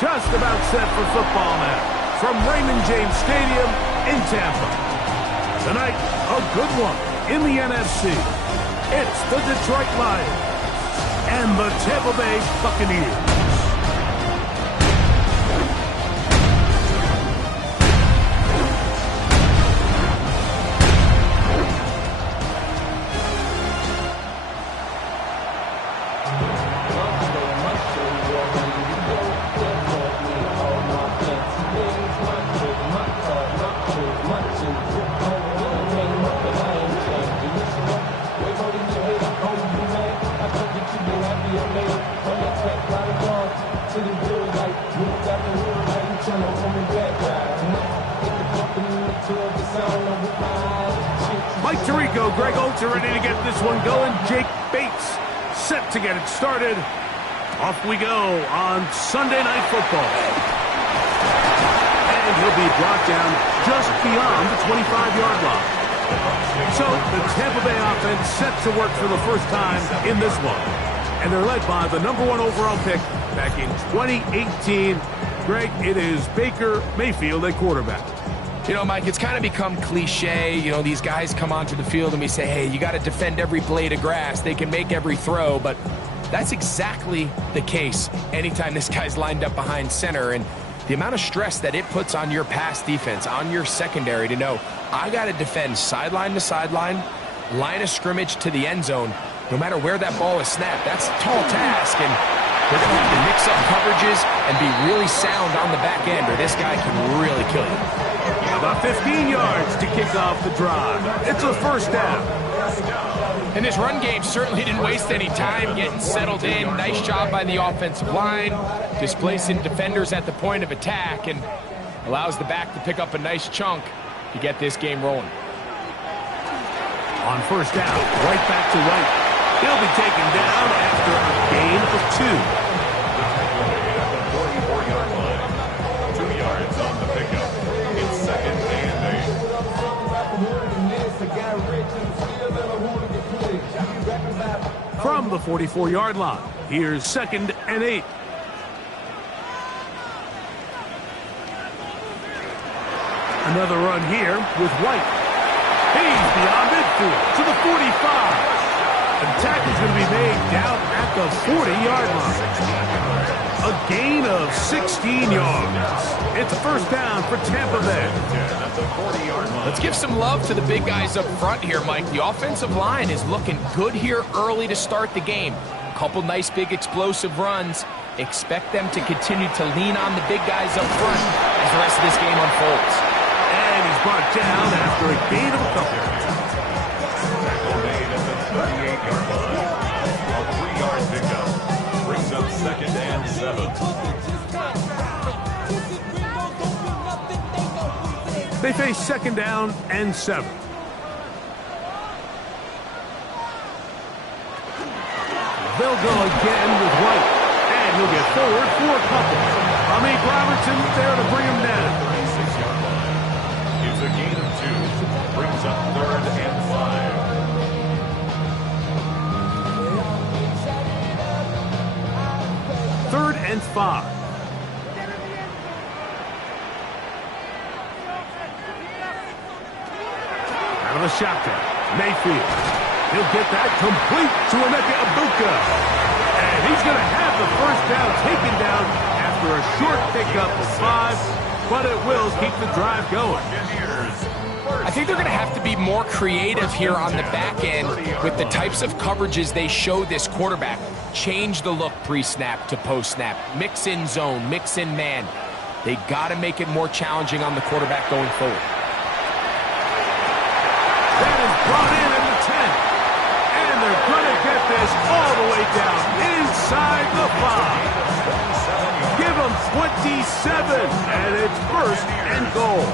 Just about set for football now from Raymond James Stadium in Tampa. Tonight, a good one in the NFC. It's the Detroit Lions and the Tampa Bay Buccaneers. Mike Tirico, Greg Olds are ready to get this one going. Jake Bates set to get it started. Off we go on Sunday Night Football. And he'll be brought down just beyond the 25-yard line. So the Tampa Bay offense set to work for the first time in this one. And they're led by the #1 overall pick back in 2018. Greg, it is Baker Mayfield at quarterback. You know, Mike, it's kind of become cliche. You know, these guys come onto the field and we say, hey, you got to defend every blade of grass. They can make every throw, but that's exactly the case anytime this guy's lined up behind center. And the amount of stress that it puts on your pass defense, on your secondary to know, I got to defend sideline to sideline, line of scrimmage to the end zone, no matter where that ball is snapped. That's a tall task, and they're going to have to mix up coverages and be really sound on the back end, or this guy can really kill you. About 15 yards to kick off the drive. It's a first down. And this run game certainly didn't waste any time getting settled in. Nice job by the offensive line, displacing defenders at the point of attack, and allows the back to pick up a nice chunk to get this game rolling. On first down, right back to White. He'll be taken down after a gain of 2. 44-yard line. 2 yards on the pickup. It's second and 8. From the 44-yard line, here's second and 8. Another run here with White. He's beyond midfield to the 45. The tackle's going to be made down at the 40-yard line. A gain of 16 yards. It's a first down for Tampa Bay. Let's give some love to the big guys up front here, Mike. The offensive line is looking good here early to start the game. A couple nice big explosive runs. Expect them to continue to lean on the big guys up front as the rest of this game unfolds. And he's brought down after a gain of a couple. Tackle made at the 38-yard line. A 3-yard pickup brings up second and 7. They face second down and 7. They'll go again with White. And he'll get forward for a couple. Amik Robertson there to bring him down. 36-yard line. Gives a gain of 2. Brings up third and 5. Third and 5. Out of the shotgun, Mayfield. He'll get that complete to Emeka Egbuka. And he's going to have the first down taken down after a short pickup of 5, but it will keep the drive going. I think they're going to have to be more creative here on the back end with the types of coverages they show this quarterback. Change the look pre-snap to post-snap. Mix in zone, mix in man. They got to make it more challenging on the quarterback going forward. That is brought in at the 10. And they're going to get this all the way down inside the 5. Give them 27, and it's first and goal.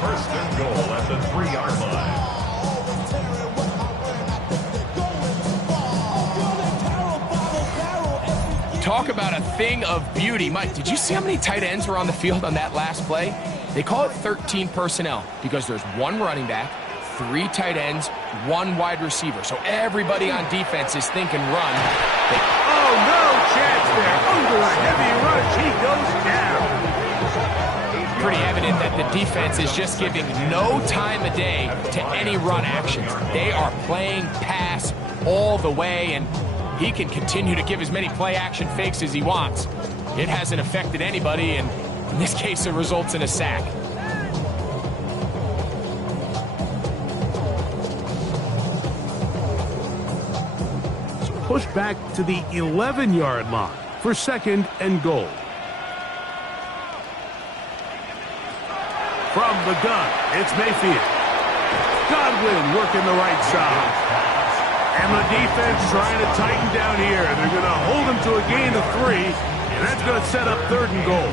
First and goal at the 3-yard line. Talk about a thing of beauty. Mike, did you see how many tight ends were on the field on that last play? They call it 13 personnel because there's 1 running back, 3 tight ends, one wide receiver. So everybody on defense is thinking run. Oh, no chance there. Under a heavy rush, he goes down. Pretty evident that the defense is just giving no time of day to any run actions. They are playing pass all the way, and he can continue to give as many play action fakes as he wants. It hasn't affected anybody, and in this case, it results in a sack. So push back to the 11-yard line for 2nd and goal. From the gun, it's Mayfield. Godwin working the right side. And the defense trying to tighten down here. They're going to hold him to a gain of 3, and that's going to set up 3rd and goal.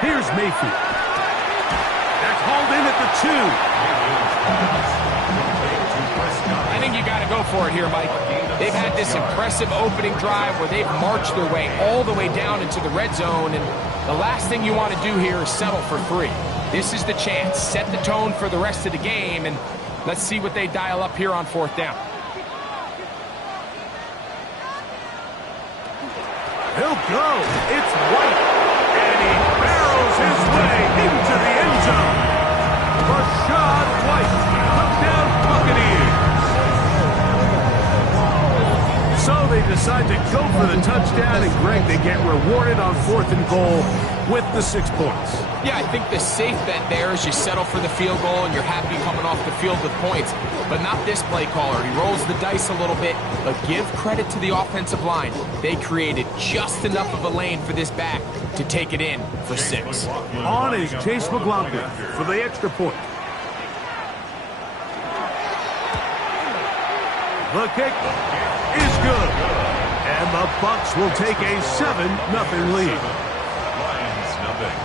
Here's Mayfield. That's hauled in at the 2. I think you got to go for it here, Mike. They've had this impressive opening drive where they've marched their way all the way down into the red zone, and the last thing you want to do here is settle for 3. This is the chance. Set the tone for the rest of the game, and let's see what they dial up here on 4th down. He'll go. It's White. And he barrels his way into the end zone. Rashad White. Touchdown, Buccaneers. So they decide to go for the touchdown, and Greg, they get rewarded on 4th and goal with the 6 points. Yeah, I think the safe bet there is you settle for the field goal and you're happy coming off the field with points. But not this play caller. He rolls the dice a little bit, but give credit to the offensive line. They created just enough of a lane for this back to take it in for 6. On is Chase McLaughlin for the extra point. The kick is good. And the Bucs will take a 7-0 lead. Lions, nothing.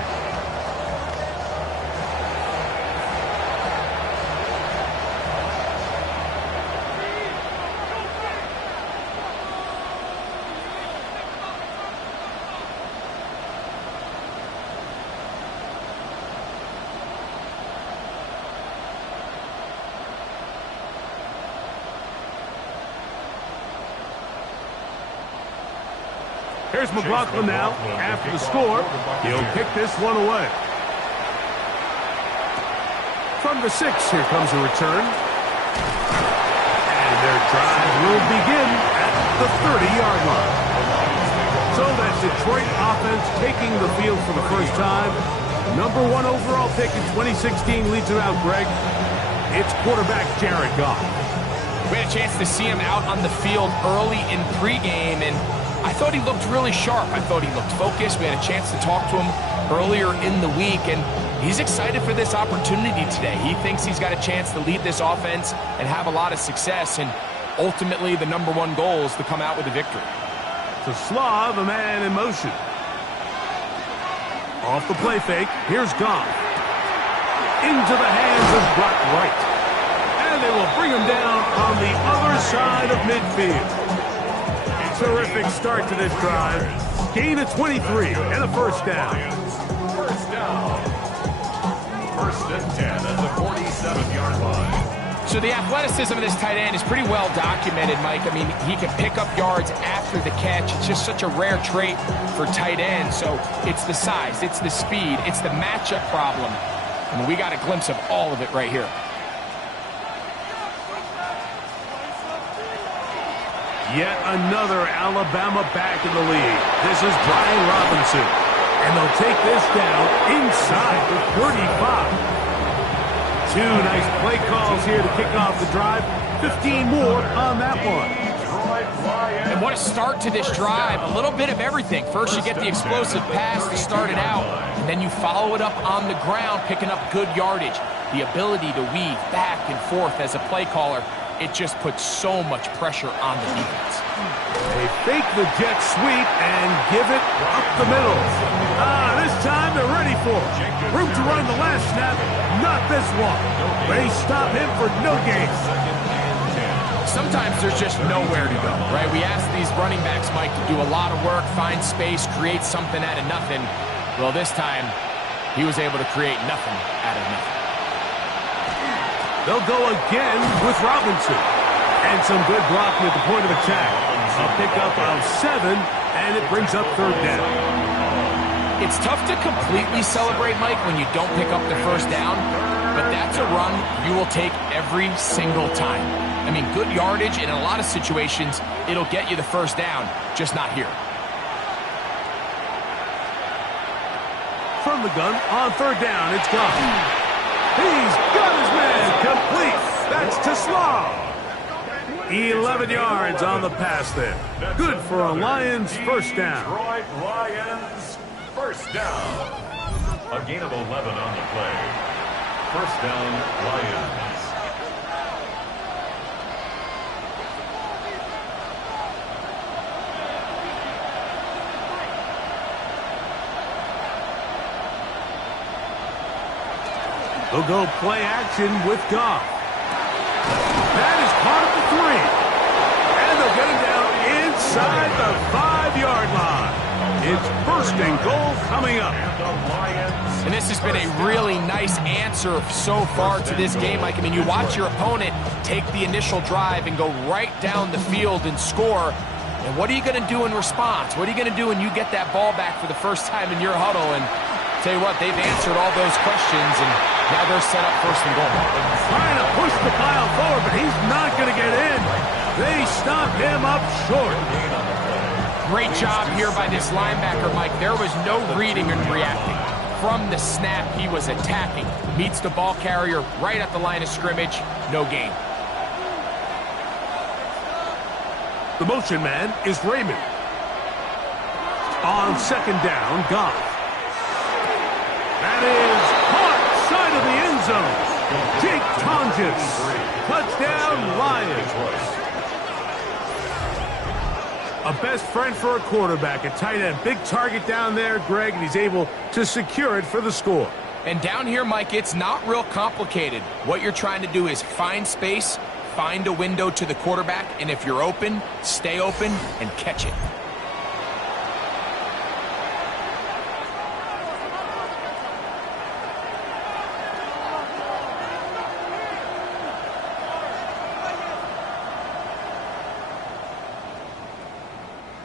Here's McLaughlin now. After the score, he'll kick this one away. From the 6, here comes a return. And their drive will begin at the 30-yard line. So that Detroit offense taking the field for the first time. Number 1 overall pick in 2016 leads it out, Greg. It's quarterback Jared Goff. We had a chance to see him out on the field early in pregame, and I thought he looked really sharp. I thought he looked focused. We had a chance to talk to him earlier in the week, and he's excited for this opportunity today. He thinks he's got a chance to lead this offense and have a lot of success, and ultimately the number 1 goal is to come out with a victory. To Slav, a man in motion. Off the play fake, here's Goff. Into the hands of Brock Wright. And they will bring him down on the other side of midfield. Terrific start to this drive. Gain of 23 and a first down. First down. 1st and 10 at the 47-yard line. So the athleticism of this tight end is pretty well documented, Mike. I mean, he can pick up yards after the catch. It's just such a rare trait for tight ends. So it's the size, it's the speed, it's the matchup problem. I mean, we got a glimpse of all of it right here. Yet another Alabama back in the league. This is Brian Robinson. And they'll take this down inside the 35. 2 nice play calls here to kick off the drive. 15 more on that one. And what a start to this drive. A little bit of everything. First you get the explosive pass to start it out, and then you follow it up on the ground, picking up good yardage. The ability to weave back and forth as a play caller, it just puts so much pressure on the defense. They fake the jet sweep and give it up the middle. This time they're ready for it. Room to run the last snap, not this one. They stop him for no gain. sometimes there's just nowhere to go, right? We ask these running backs, Mike, to do a lot of work, find space, create something out of nothing. Well, this time, he was able to create nothing out of nothing. They'll go again with Robinson. And some good blocking at the point of attack. A pickup of 7, and it brings up 3rd down. It's tough to completely celebrate, Mike, when you don't pick up the first down, but that's a run you will take every single time. I mean, good yardage, and in a lot of situations, it'll get you the first down, just not here. From the gun, on 3rd down, it's gone. He's got his man complete. That's to Slaw. 11 yards on the pass there. Good for a Lions first down. Detroit Lions first down. A gain of 11 on the play. First down, Lions. They'll go play action with Goff. That is caught at the 3. And they'll get him down inside the 5-yard line. It's 1st and goal coming up. And this has been a really nice answer so far to this game, Mike. I mean, you watch your opponent take the initial drive and go right down the field and score. And what are you going to do in response? What are you going to do when you get that ball back for the first time in your huddle? And tell you what, they've answered all those questions, and now they're set up 1st and goal. Trying to push the pile forward, but he's not going to get in. They stop him up short. Great job here by this linebacker, Mike. There was no reading and reacting. From the snap, he was attacking. Meets the ball carrier right at the line of scrimmage. No gain. The motion man is Raymond. On 2nd down, Goff. That is caught side of the end zone. Jake Tonjes. Touchdown, Lions. A best friend for a quarterback, a tight end. Big target down there, Greg, and he's able to secure it for the score. And down here, Mike, it's not real complicated. What you're trying to do is find space, find a window to the quarterback, and if you're open, stay open and catch it.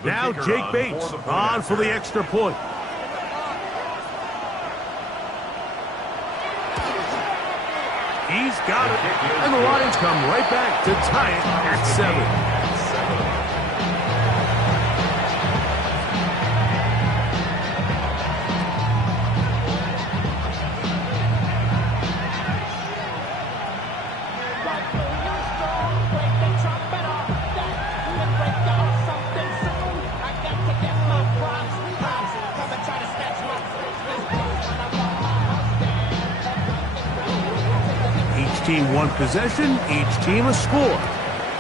Now Jake Bates on for the extra point. He's got it. And the Lions come right back to tie it at 7. Team one possession, each team a score.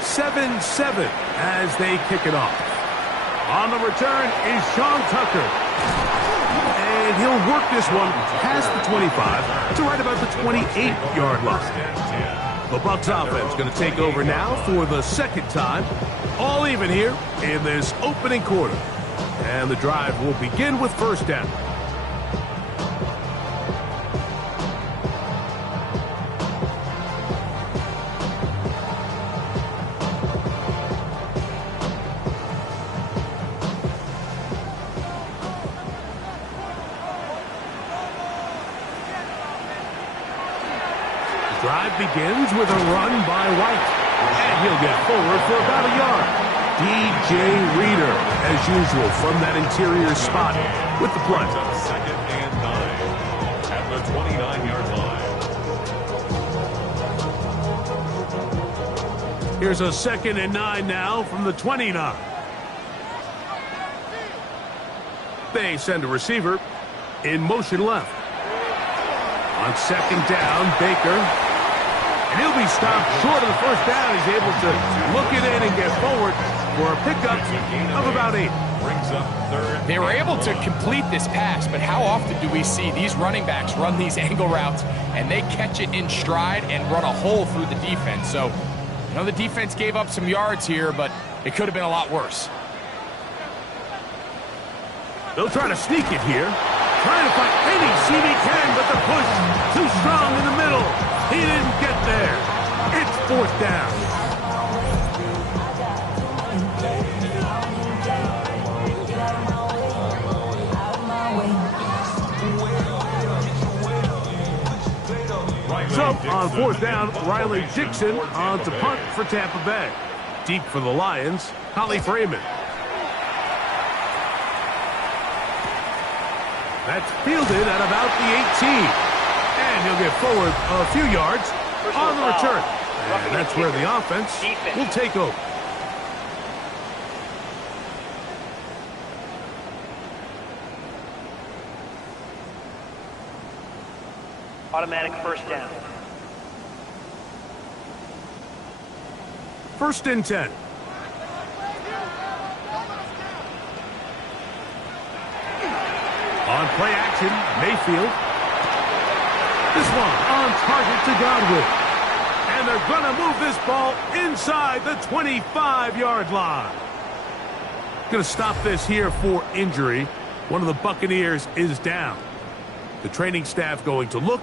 7-7 as they kick it off. On the return is Sean Tucker. And he'll work this one past the 25 to right about the 28-yard line. The Bucs offense going to take over now for the 2nd time. All even here in this opening quarter. And the drive will begin with 1st down. Drive begins with a run by White. And he'll get forward for about a yard. DJ Reader, as usual, from that interior spot with the punt. 2nd and 9 at the 29-yard line. Here's a 2nd and 9 now from the 29. They send a receiver in motion left. On 2nd down, Baker. And he'll be stopped short of the 1st down. He's able to look it in and get forward for a pickup of about 8. Brings up 3rd. They were able to complete this pass, but how often do we see these running backs run these angle routes and they catch it in stride and run a hole through the defense? So You know, the defense gave up some yards here, but it could have been a lot worse. They'll try to sneak it here. Trying to find any seam he can, but the push too strong in the middle. He didn't get there. It's 4th down. So, on 4th down, Riley Dixon on to punt for Tampa Bay. Deep for the Lions, Holly Freeman. That's fielded at about the 18. And he'll get forward a few yards on the return. And that's where the offense will take over. Automatic first down. 1st and 10. On play action, Mayfield. This one on target to Godwin. And they're going to move this ball inside the 25-yard line. Going to stop this here for injury. One of the Buccaneers is down. The training staff going to look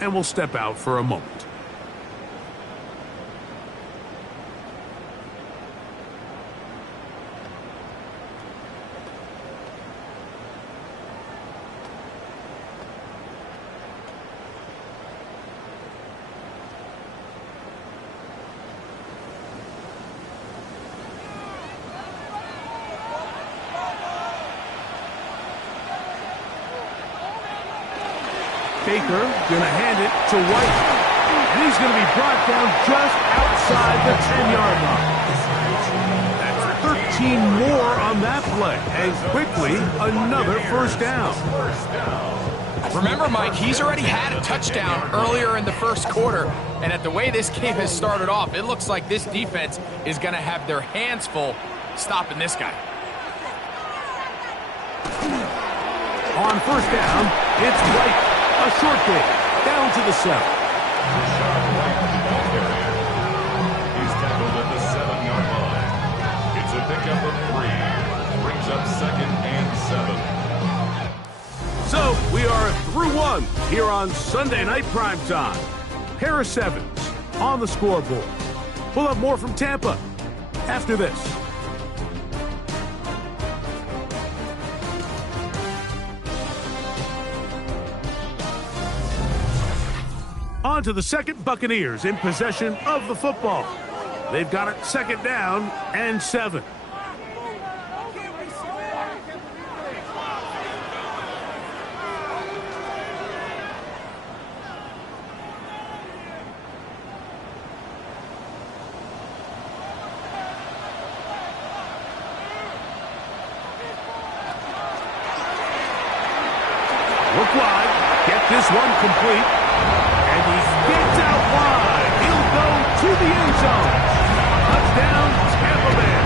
and will step out for a moment. Baker going to hand it to White. And he's going to be brought down just outside the 10-yard line. That's 13 more on that play. And quickly, another first down. Remember, Mike, he's already had a touchdown earlier in the first quarter. And at the way this game has started off, it looks like this defense is going to have their hands full stopping this guy. On first down, it's White. A short gain, down to the 7. He's tackled at the 7-yard line. It's a pickup of 3. Brings up 2nd and 7. So, we are through 1 here on Sunday Night Primetime. Harris Evans on the scoreboard. We'll have more from Tampa after this. On to the second, Buccaneers in possession of the football. They've got it 2nd down and 7. Look wide, get this one complete. And he gets out wide. He'll go to the end zone. Touchdown, Tampa Bay.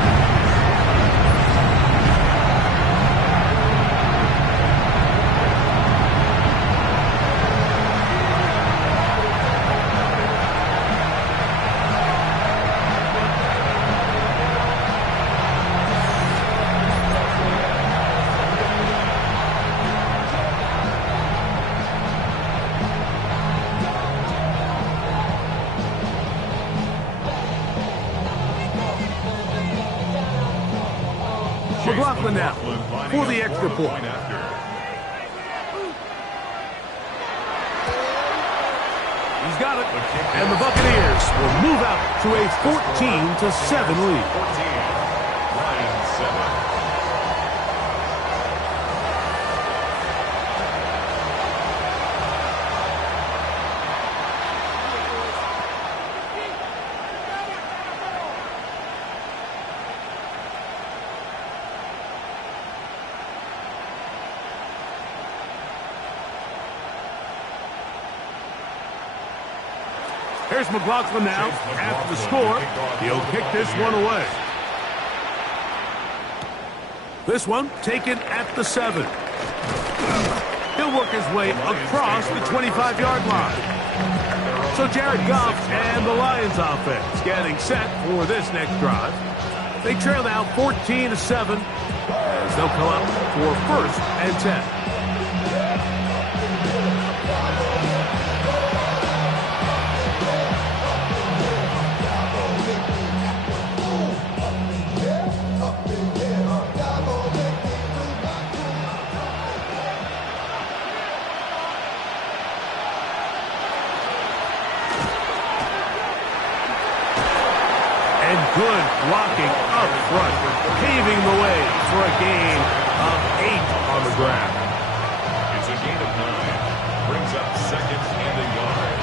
McLaughlin now for the extra point. He's got it. And the Buccaneers will move out to a 14-7 lead. 14, Lions 7. Here's McLaughlin now. After the score, he'll kick this one away. This one taken at the 7. He'll work his way across the 25-yard line. So Jared Goff and the Lions offense getting set for this next drive. They trail now 14-7 as they'll come up for 1st and 10. Good blocking up front, paving the way for a gain of 8 on the ground. It's a gain of 9. Brings up 2nd and a yard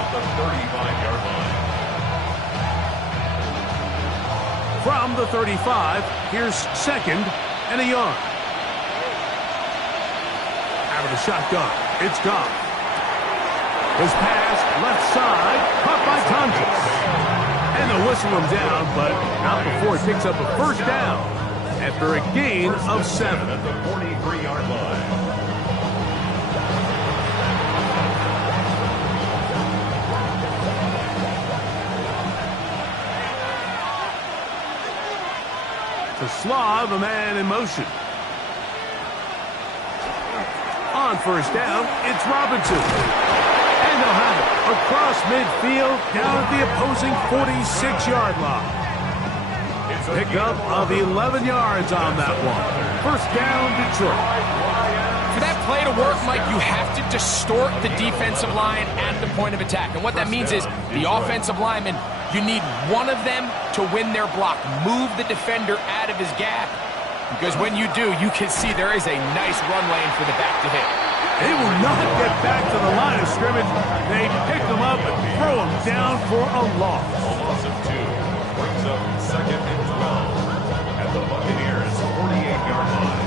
at the 35-yard line. From the 35, here's 2nd and a yard. Out of the shotgun, it's Goff. His pass left side, caught by Tonjes. And they'll whistle him down, but not before he picks up a 1st down after a gain of 7. At the 43-yard line. To Slav, a man in motion. On 1st down, it's Robinson. And they'll have it across midfield down at the opposing 46-yard line. Pickup of 11 yards on that one. 1st down, Detroit. For that play to work, Mike, you have to distort the defensive line at the point of attack. And what that means is the offensive lineman, you need one of them to win their block. Move the defender out of his gap. Because when you do, you can see there is a nice run lane for the back to hit. They will not get back to the line of scrimmage. They pick them up and throw them down for a loss. A loss of 2 brings up 2nd and 12 at the Buccaneers' 48-yard line.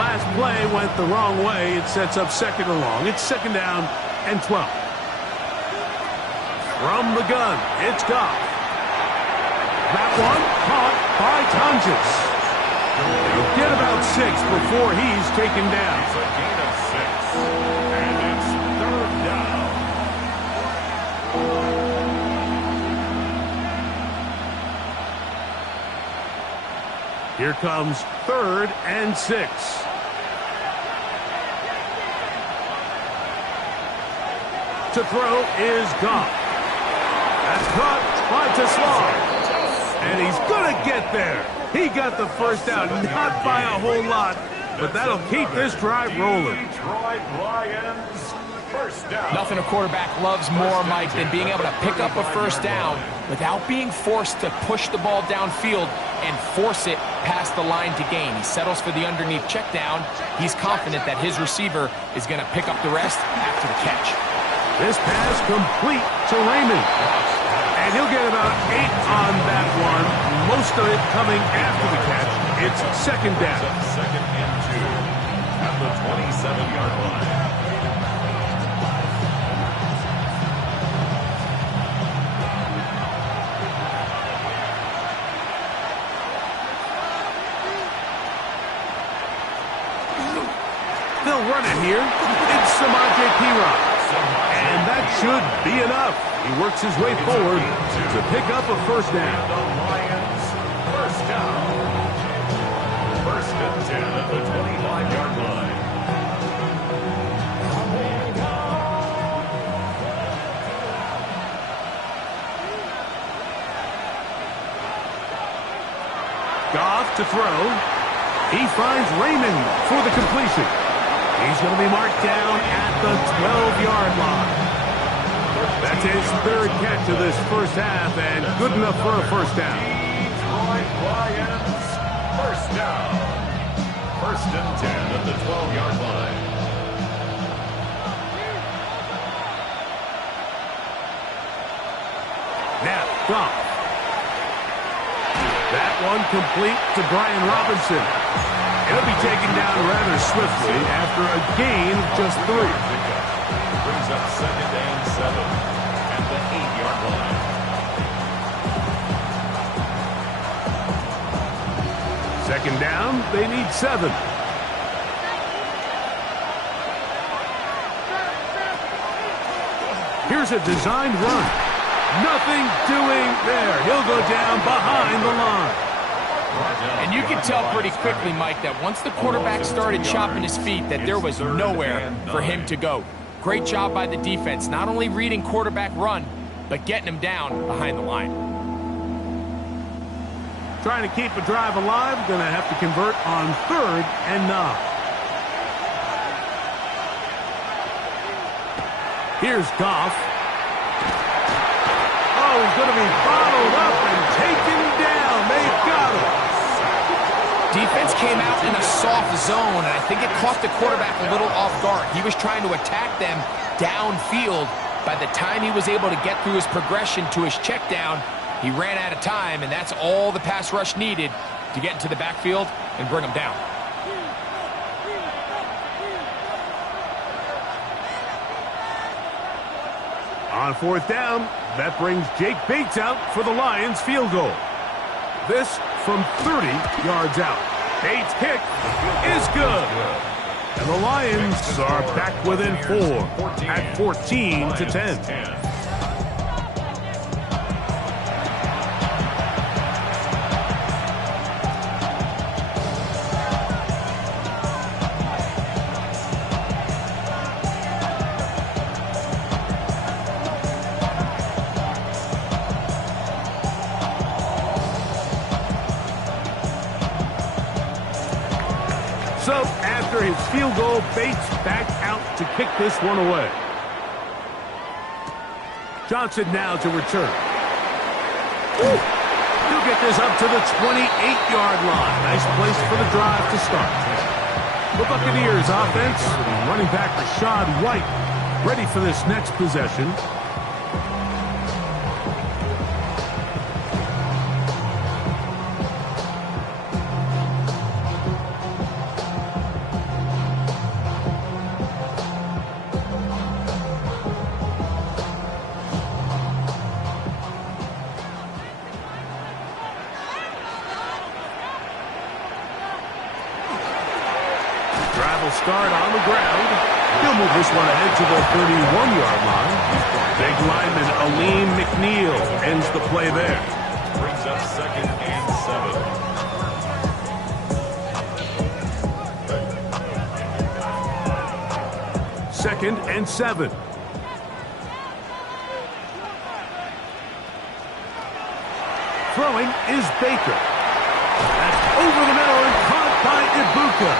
Last play went the wrong way. It sets up 2nd and long. It's 2nd down and 12. From the gun, it's Goff. That one caught by Tonjes. He'll get about 6 before he's taken down. It's a gain of 6, and it's 3rd down. Here comes 3rd and 6. To throw is Goff. That's caught by Tesla. And he's going to get there. He got the 1st down, not by a whole lot, but that'll keep this drive rolling. Detroit Lions, 1st down. Nothing a quarterback loves more, Mike, than being able to pick up a 1st down without being forced to push the ball downfield and force it past the line to gain. He settles for the underneath check down. He's confident that his receiver is going to pick up the rest after the catch. This pass complete to Raymond. And he'll get about 8 on that one. Most of it coming after the catch. It's 2nd down. 2nd and 2 at the 27-yard line. They'll run it here. It's Samaje Perine. And that should be enough. He works his way forward to pick up a 1st down. The Lions, 1st down. 1st and 10 at the 25-yard line. Goff to throw. He finds Raymond for the completion. He's going to be marked down at the 12-yard line. That's his 3rd catch of this 1st half, and good enough for a 1st down. Detroit Lions, 1st down. 1st and 10 at the 12-yard line. Now, Goff. That one complete to Brian Robinson. It'll be taken down rather swiftly after a gain of just 3. Brings up 2nd and 7 at the 8-yard line. Second down, they need 7. Here's a designed run. Nothing doing there. He'll go down behind the line. And you can tell pretty quickly, Mike, that once the quarterback started chopping his feet, that there was nowhere for him to go. Great job by the defense, not only reading quarterback run, but getting him down behind the line. Trying to keep a drive alive, going to have to convert on 3rd and 9. Here's Goff. Oh, he's going to be followed up and taken down. They've got him. Defense came out in a soft zone, and I think it caught the quarterback a little off guard. He was trying to attack them downfield. By the time he was able to get through his progression to his check down, he ran out of time, and that's all the pass rush needed to get into the backfield and bring him down. On 4th down, that brings Jake Bates out for the Lions field goal. This from 30 yards out. Bates' kick is good. And the Lions are back within 4 at 14-10. So, after his field goal, Bates back out to kick this one away. Johnson now to return. He'll get this up to the 28-yard line. Nice place for the drive to start. The Buccaneers offense, running back Rashad White, ready for this next possession. Start on the ground. He'll move this one ahead to the 31-yard line. Big lineman Aleem McNeil ends the play there. Brings up 2nd and 7. 2nd and 7. Throwing is Baker. That's over the middle and caught by Ibuka.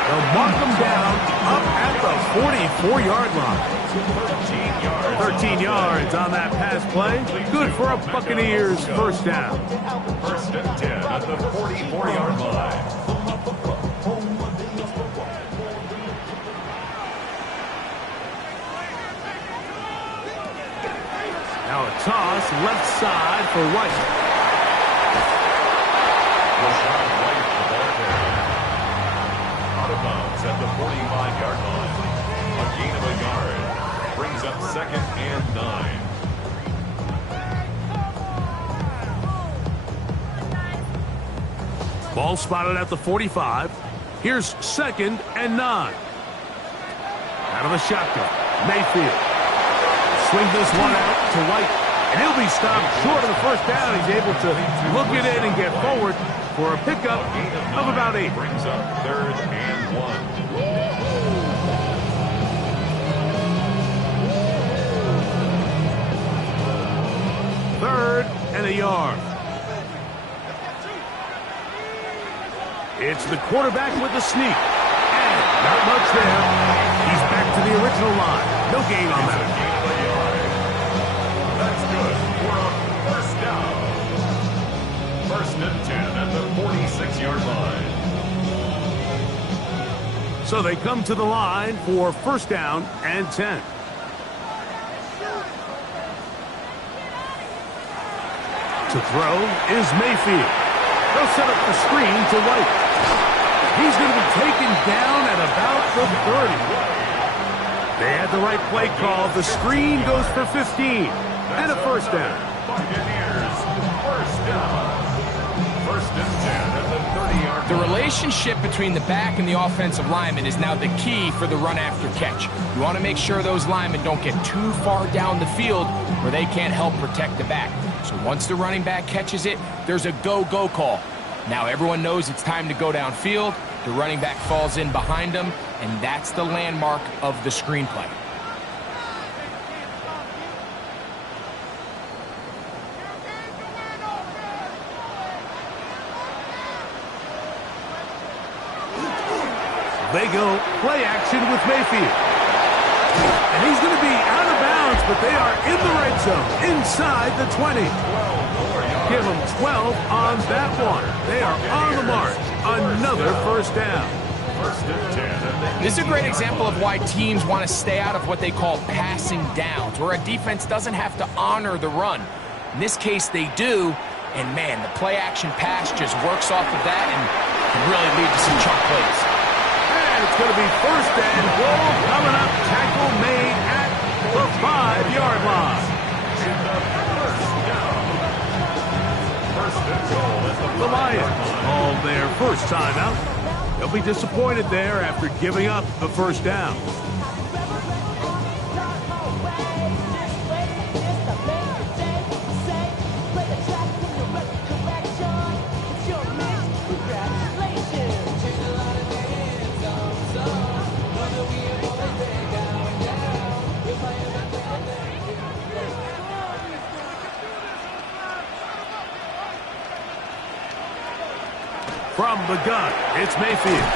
They'll mark them down up at the 44-yard line. 13 yards on that pass play. Good for a Buccaneers first down. 1st and 10 at the 44-yard line. Now a toss left side for White. At the 45-yard line. A gain of a yard. Brings up 2nd and 9. Ball spotted at the 45. Here's 2nd and 9. Out of the shotgun. Mayfield. Swing this one out to White. And he'll be stopped short of the first down. He's able to look it in and get forward for a pickup of about 8. Brings up 3rd and 1. 3rd and a yard. It's the quarterback with the sneak. And not much there. He's back to the original line. No gain on that. That's good for a first down. 1st and 10 at the 46-yard line. So they come to the line for first down and 10. To throw is Mayfield. They'll set up the screen to White. He's going to be taken down at about the 30. They had the right play call. The screen goes for 15. And a first down. Buccaneers, first down. 1st and 10 at the 30-yard The relationship between the back and the offensive lineman is now the key for the run after catch. You want to make sure those linemen don't get too far down the field where they can't help protect the back. So once the running back catches it, there's a go-go call. Now everyone knows it's time to go downfield. The running back falls in behind them, and that's the landmark of the screenplay. They go play action with Mayfield. And he's going to be out of bounds, but they are in the red zone, inside the 20. Give them 12 on that one. They are on the march. Another first down. This is a great example of why teams want to stay out of what they call passing downs, where a defense doesn't have to honor the run. In this case, they do. And, man, the play-action pass just works off of that and can really lead to some chunk plays. It's going to be first and goal coming up. Tackle made at the 5-yard line. The Lions called their first time out. They'll be disappointed there after giving up the first down. From the gun, it's Mayfield.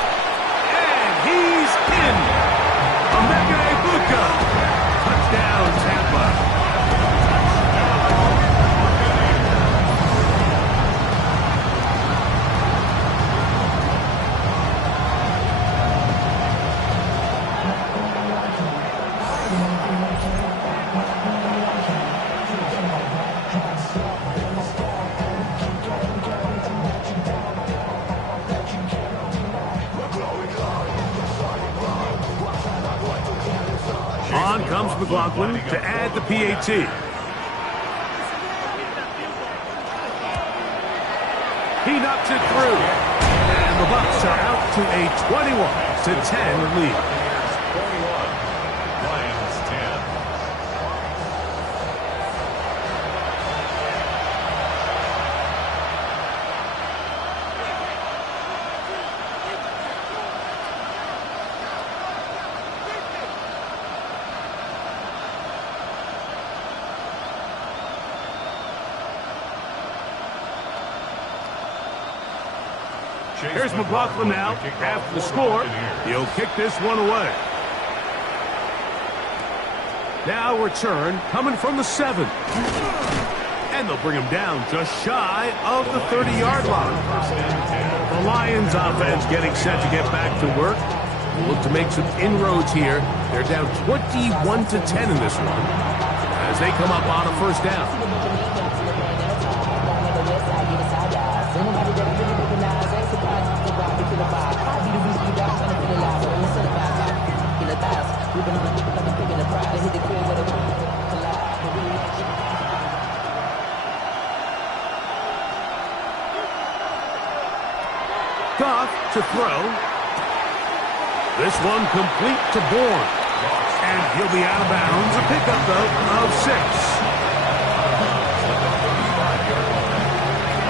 And he's in. Buccaneers. Touchdown, Tampa. On comes McLaughlin to add the PAT. He knocks it through. And the Bucs are out to a 21-10 lead. Lions 10. Here's McLaughlin now. After the score, he'll kick this one away. Now return coming from the 7. And they'll bring him down just shy of the 30-yard line. The Lions offense getting set to get back to work. Look to make some inroads here. They're down 21-10 in this one as they come up on a first down. Goff to throw. This one complete to Bourne. And he'll be out of bounds. A pickup, though, of 6.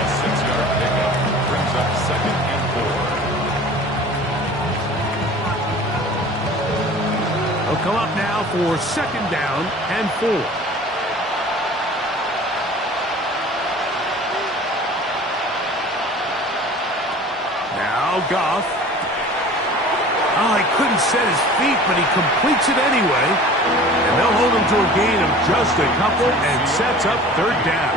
A 6-yard pickup brings up 2nd and 4. He'll come up now for 2nd down and 4. Now Goff. Oh, he couldn't set his feet, but he completes it anyway. And they'll hold him to a gain of just a couple and sets up 3rd down.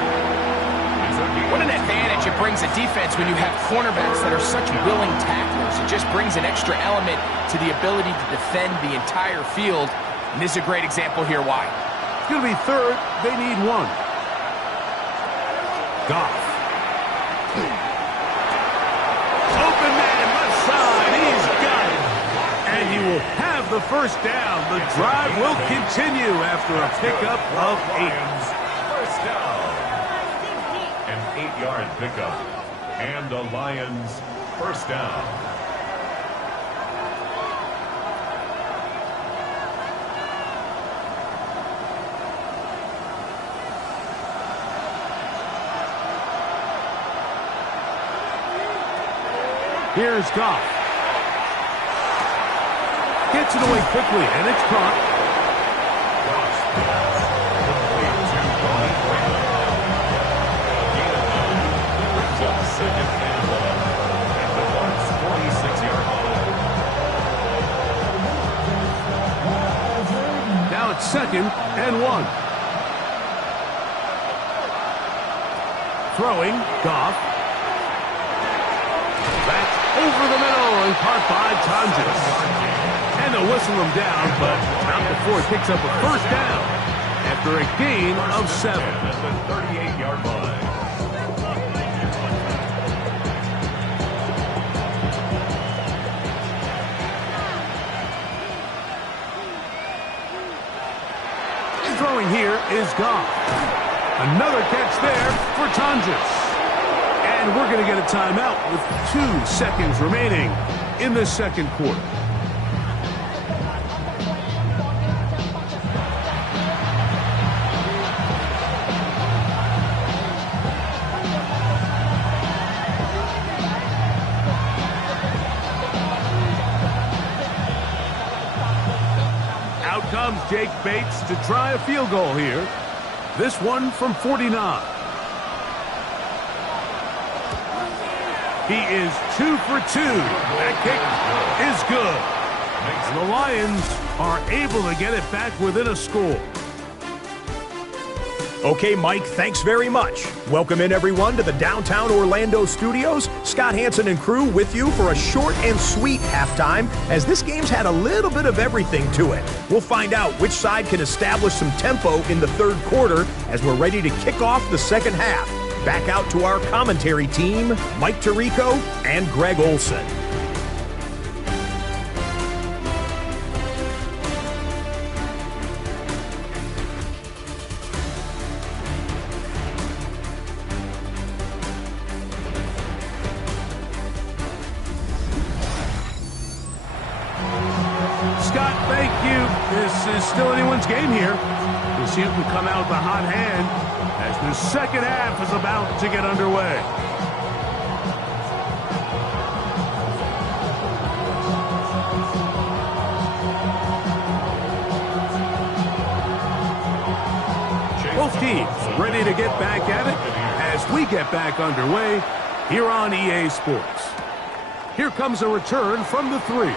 What an advantage it brings a defense when you have cornerbacks that are such willing tacklers. It just brings an extra element to the ability to defend the entire field. And this is a great example here why. It's going to be 3rd. They need 1. Goff. Open man, left side. He's got it. And he will have the first down. The drive will continue after a pickup of 8. First down. An 8-yard pickup. And the Lions first down. Here's Goff. Gets it away quickly, and it's caught. Second and 1 at the Bucs' 46-yard line. Now it's 2nd and 1. Throwing, Goff. Back over the middle and caught by Tonjes. And they'll whistle him down, but not before it picks up a first down after a gain of 7. At the 38-yard line. Throwing here is Goff. Another catch there for Tonjes. And we're going to get a timeout with 2 seconds remaining in the second quarter. Comes Jake Bates to try a field goal here. This one from 49. He is 2 for 2. That kick is good. And the Lions are able to get it back within a score. Okay, Mike, thanks very much. Welcome in, everyone, to the downtown Orlando studios. Scott Hansen and crew with you for a short and sweet halftime, as this game's had a little bit of everything to it. We'll find out which side can establish some tempo in the third quarter as we're ready to kick off the second half. Back out to our commentary team, Mike Tirico and Greg Olson. Scott, thank you. This is still anyone's game here. We'll see who can come out with a hot hand as the second half is about to get underway. Both teams ready to get back at it as we get back underway here on EA Sports. Here comes a return from the 3.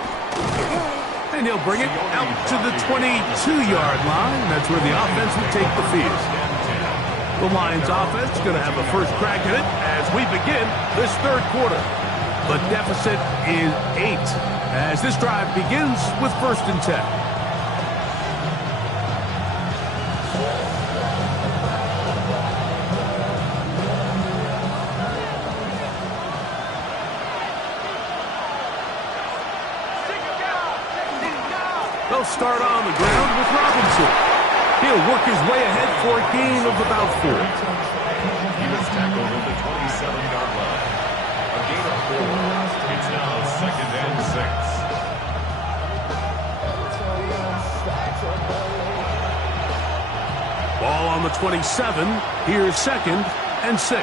And he'll bring it out to the 22-yard line. That's where the offense will take the field. The Lions offense going to have a first crack at it as we begin this third quarter. The deficit is 8 as this drive begins with 1st and 10. They'll start on the ground with Robinson. He'll work his way ahead for a gain of about 4. He was tackled at the 27-yard line. A gain of 4. It's now 2nd and 6. Ball on the 27. Here's 2nd and 6.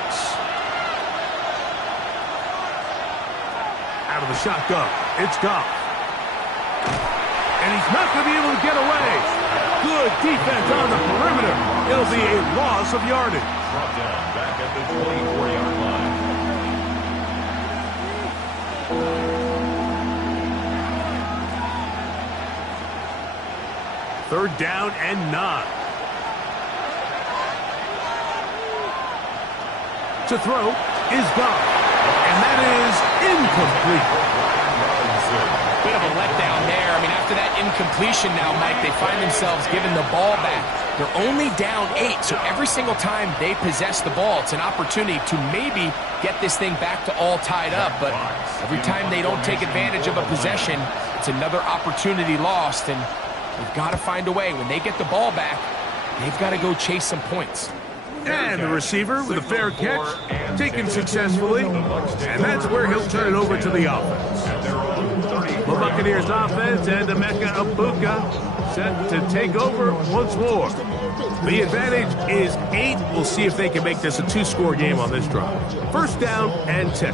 Out of the shotgun. It's Goff. And he's not going to be able to get away. Good defense on the perimeter. It'll be a loss of yardage. Brought down back at the 24-yard line. Third down and 9. To throw is Goff. And that is incomplete. Bit of a letdown there. I mean, after that incompletion now, Mike, they find themselves giving the ball back. They're only down 8, so every single time they possess the ball, it's an opportunity to maybe get this thing back to all tied up. But every time they don't take advantage of a possession, it's another opportunity lost, and they've got to find a way. When they get the ball back, they've got to go chase some points. And the receiver with a fair catch, taken successfully, and that's where he'll turn it over to the offense. The Buccaneers offense and Emeka Ibuka set to take over once more. The advantage is 8. We'll see if they can make this a 2-score game on this drive. First down and 10.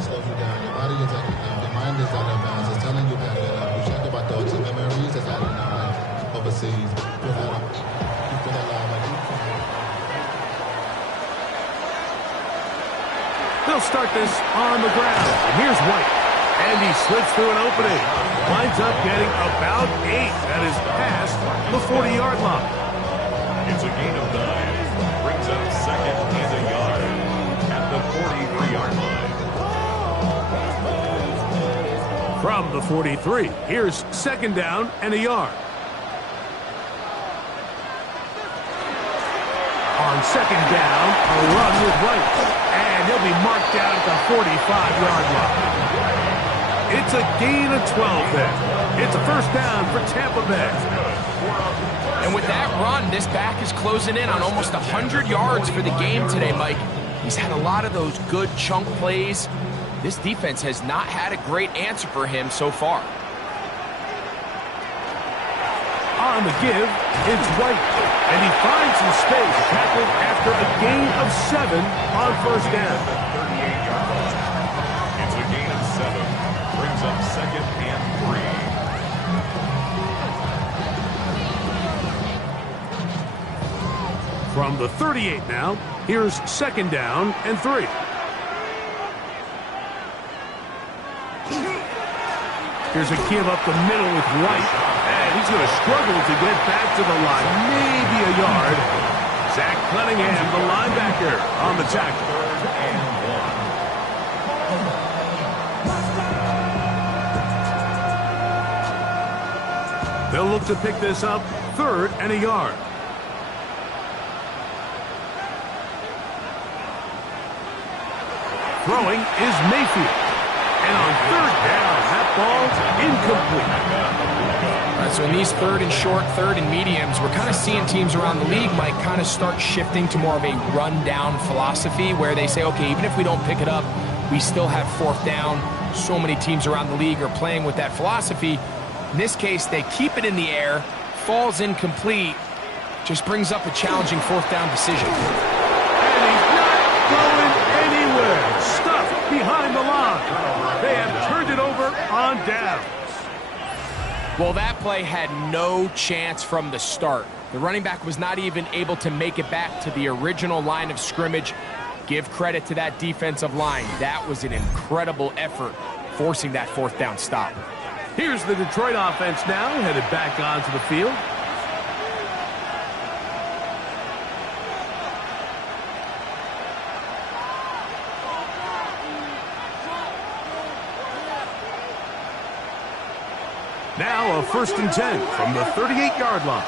They'll start this on the ground. And here's White. And he slips through an opening. Winds up getting about 8. That is past the 40-yard line. It's a gain of 9. Brings up second and a yard at the 43-yard line. From the 43, here's second down and a yard. On second down, a run with White. And he'll be marked down at the 45-yard line. It's a gain of 12 there. It's a first down for Tampa Bay. And with that run, this back is closing in on almost 100 yards for the game today, Mike. He's had a lot of those good chunk plays. This defense has not had a great answer for him so far. On the give, it's White. And he finds some space, tackling after a gain of 7 on first down. It's a gain of 7. Brings up second and 3. From the 38 now, here's second down and 3. Here's a give up the middle with White. And he's going to struggle to get back to the line. Maybe a yard. Zach Cunningham, the linebacker, on the tackle. They'll look to pick this up, third and a yard. Throwing is Mayfield. And on third down, that ball's incomplete. So in these third and short, third and mediums, we're kind of seeing teams around the league, Mike, kind of start shifting to more of a run-down philosophy where they say, okay, even if we don't pick it up, we still have fourth down. So many teams around the league are playing with that philosophy. In this case, they keep it in the air, falls incomplete, just brings up a challenging fourth down decision. And he's not going anywhere. Stuffed behind the line. They have turned it over on downs. Well, that play had no chance from the start. The running back was not even able to make it back to the original line of scrimmage. Give credit to that defensive line. That was an incredible effort, forcing that fourth down stop. Here's the Detroit offense now, headed back onto the field. Now a first and 10 from the 38-yard line.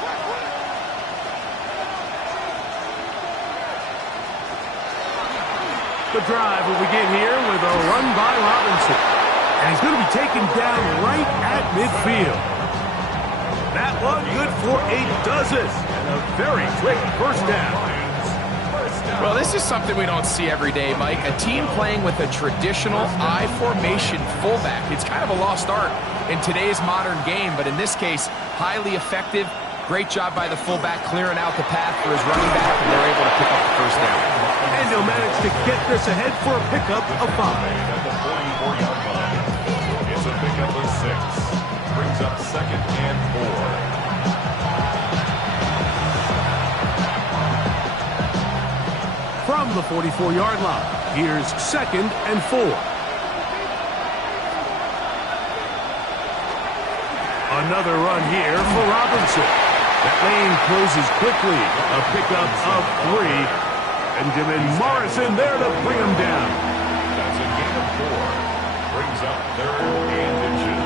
The drive will begin here with a run by Robinson. And he's going to be taken down right at midfield. That one good for a dozen. And a very quick first down. Well, this is something we don't see every day, Mike. A team playing with a traditional I formation fullback. It's kind of a lost art in today's modern game, but in this case, highly effective. Great job by the fullback clearing out the path for his running back, and they're able to pick up the first down. And he'll manage to get this ahead for a pickup of 5. At the 44-yard line. It's a pickup of 6. Brings up second and 4. From the 44-yard line, here's second and 4. Another run here for Robinson. That lane closes quickly. A pickup of 3. Benjamin Morrison there to bring him down. That's a gain of 4. Brings up third and inches.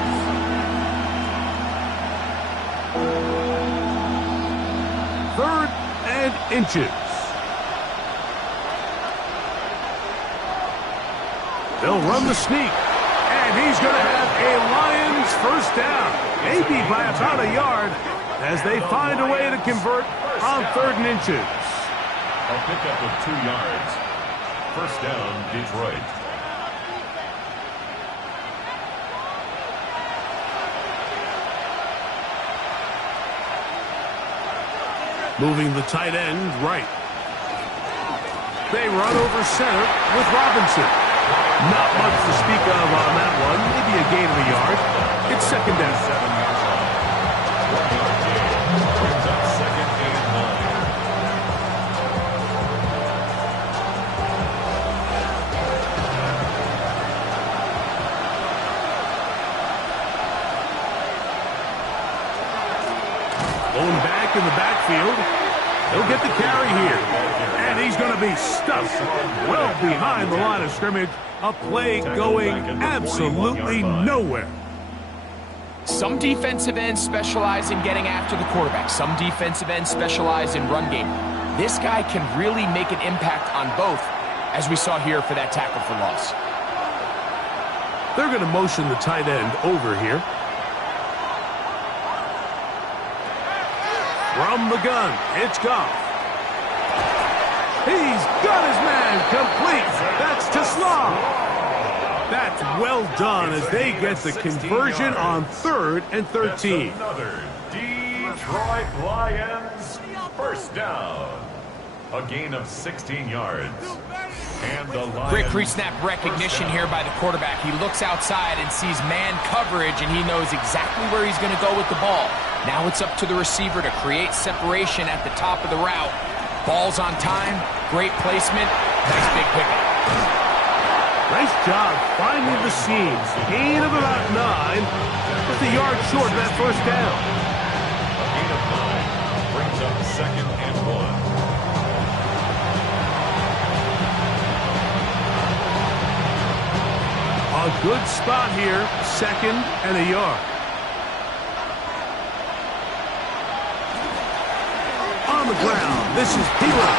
Third and inches. They'll run the sneak. And he's going to have a Lions first down. Maybe by about a yard as they find a way to convert on third and inches. A pickup of 2 yards. First down, Detroit. Moving the tight end right. They run over center with Robinson. Not much to speak of on that one. Maybe a gain of a yard. It's second down. 7 yards long. 1-yard gain. Brings up second and 9. Going back in the backfield. He'll get the carry here. And he's going to be stuffed well behind the line of scrimmage. A play going absolutely nowhere. Some defensive ends specialize in getting after the quarterback. Some defensive ends specialize in run game. This guy can really make an impact on both, as we saw here for that tackle for loss. They're going to motion the tight end over here. From the gun, it's Goff. He's got his man complete. That's to Slav. That's well done as they get the conversion on 3rd and 13. Another Detroit Lions first down. A gain of 16 yards. And the Lions... Great pre-snap recognition here by the quarterback. He looks outside and sees man coverage, and he knows exactly where he's going to go with the ball. Now it's up to the receiver to create separation at the top of the route. Ball's on time, great placement, nice big pickup. Nice job finding the seams. Gain of about 9. Just a yard short of that first down. A gain of 9 brings up second and 1. A good spot here, second and a yard. On the ground, this is Peeler.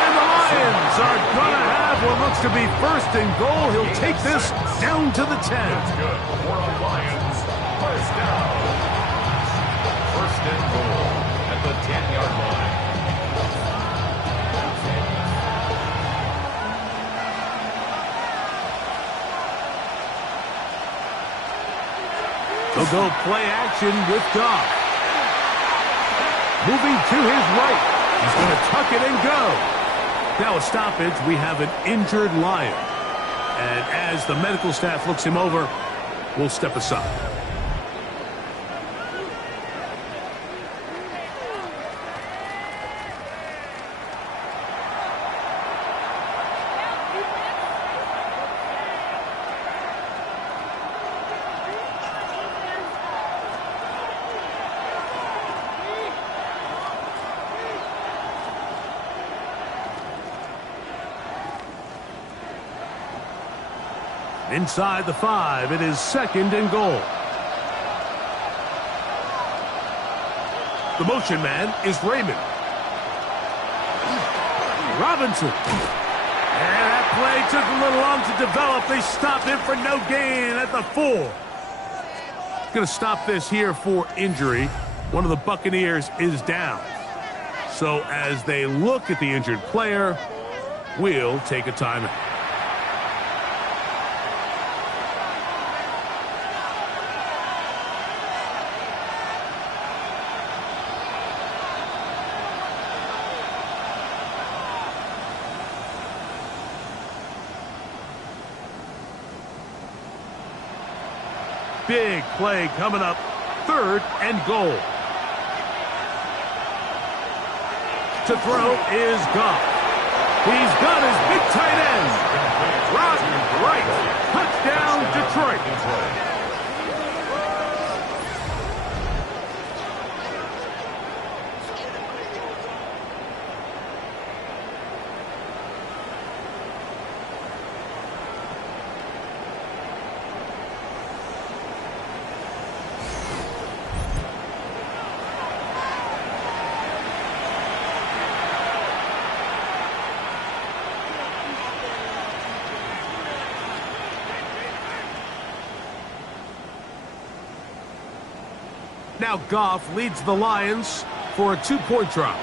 And the Lions are going to have what looks to be first and goal. He'll take this down to the 10. That's good for the Lions. First down. First and goal at the 10-yard line. They'll go play action with Goff. Moving to his right. He's going to tuck it and go. Now a stoppage. We have an injured Lion. And as the medical staff looks him over, we'll step aside. Inside the 5, it is second and goal. The motion man is Raymond. Robinson. And that play took a little long to develop. They stopped him for no gain at the 4. Going to stop this here for injury. One of the Buccaneers is down. So as they look at the injured player, we'll take a timeout. Big play coming up, third and goal. To throw is Goff. He's got his big tight end. Route right. Touchdown, Detroit. Now Goff leads the Lions for a 2-point drop.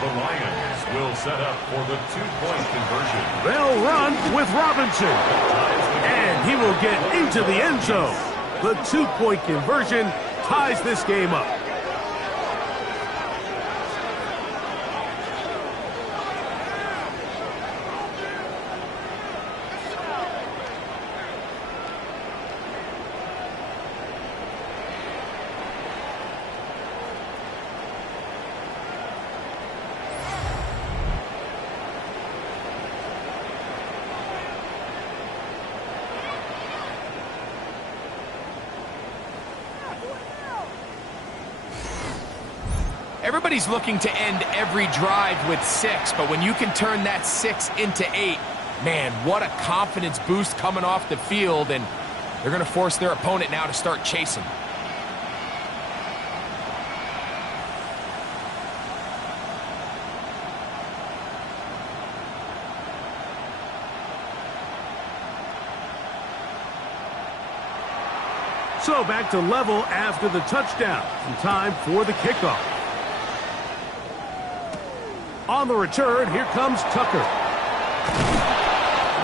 The Lions will set up for the two-point conversion. They'll run with Robinson. And he will get into the end zone. The two-point conversion ties this game up. Everybody's looking to end every drive with 6, but when you can turn that 6 into 8, man, what a confidence boost coming off the field, and they're going to force their opponent now to start chasing. So back to level after the touchdown, and time for the kickoff. On the return, here comes Tucker.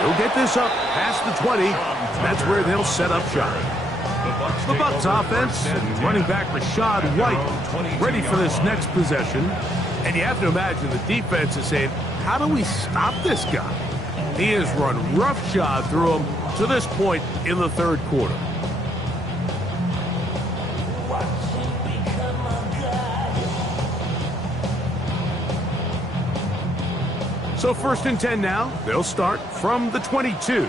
He'll get this up past the 20. That's where they'll set up shop. The Bucs offense and running back Rashad White ready for this next possession. And you have to imagine the defense is saying, how do we stop this guy? He has run roughshod through him to this point in the third quarter. So 1st and 10 now. They'll start from the 22. The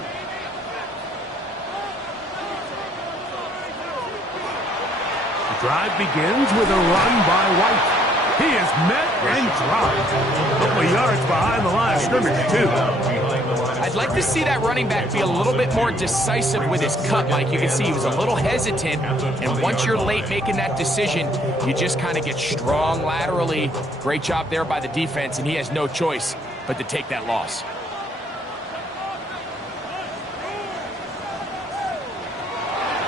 drive begins with a run by White. He is met and dropped. A couple of yards behind the line of scrimmage, too. I'd like to see that running back be a little bit more decisive with his cut, Mike. You can see he was a little hesitant, and once you're late making that decision, you just kind of get strong laterally. Great job there by the defense, and he has no choice but to take that loss.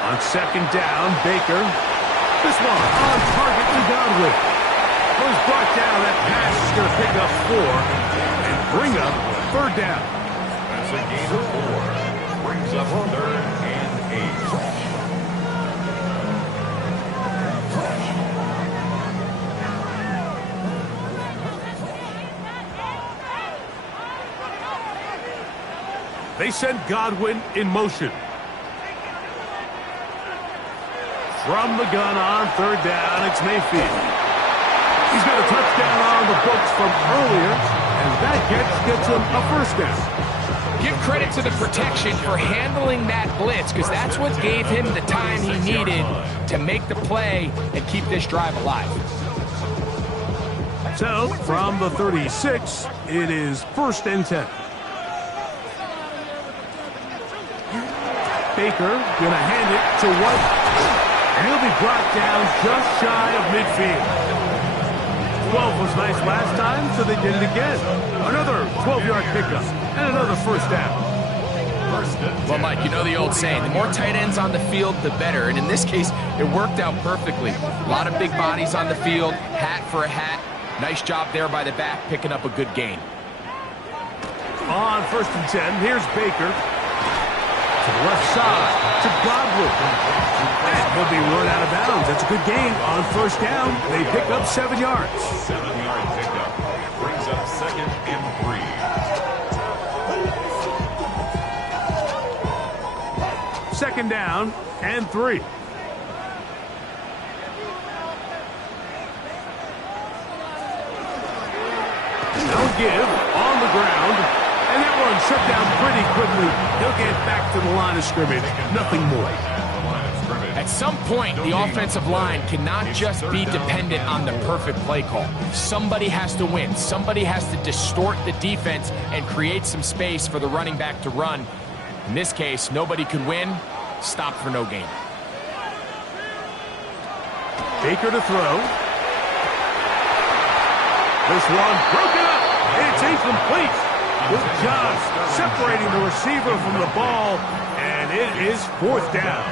On 2nd down, Baker. This one on target to Godwin. Was brought down. That pass is going to pick up 4 and bring up 3rd down. That's a gain of 4. Brings up 3rd and 8. They send Godwin in motion. From the gun on 3rd down, it's Mayfield. He's got a touchdown on the books from earlier, and that gets him a 1st down. Give credit to the protection for handling that blitz, because that's what gave him the time he needed to make the play and keep this drive alive. So, from the 36, it is 1st and 10. Baker going to hand it to White. And he'll be brought down just shy of midfield. 12 was nice last time, so they did it again. Another 12-yard pickup and another 1st down. Well, Mike, you know the old saying, the more tight ends on the field, the better. And in this case, it worked out perfectly. A lot of big bodies on the field, hat for a hat. Nice job there by the back, picking up a good gain. On 1st and 10, here's Baker. To the left side, to Godwin. And he'll be run out of bounds. That's a good gain on 1st down. They pick up 7 yards. 7-yard pickup. Brings up 2nd and 3. 2nd down and 3. No give on the ground. And that one shut down pretty quickly. He'll get back to the line of scrimmage. Nothing more. At some point, the offensive line cannot just be dependent on the perfect play call. Somebody has to win. Somebody has to distort the defense and create some space for the running back to run. In this case, nobody could win. Stop for no gain. Baker to throw. This one broken up. It's incomplete. Good job separating the receiver from the ball, and it is 4th down.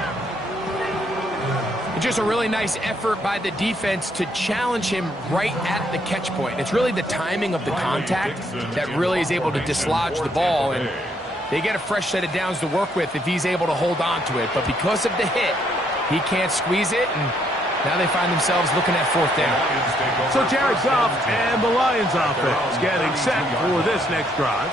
Just a really nice effort by the defense to challenge him right at the catch point. It's really the timing of the contact that really is able to dislodge the ball, and they get a fresh set of downs to work with if he's able to hold on to it. But because of the hit, he can't squeeze it, and now they find themselves looking at fourth down. So Jared Goff and the Lions offense getting set for this next drive.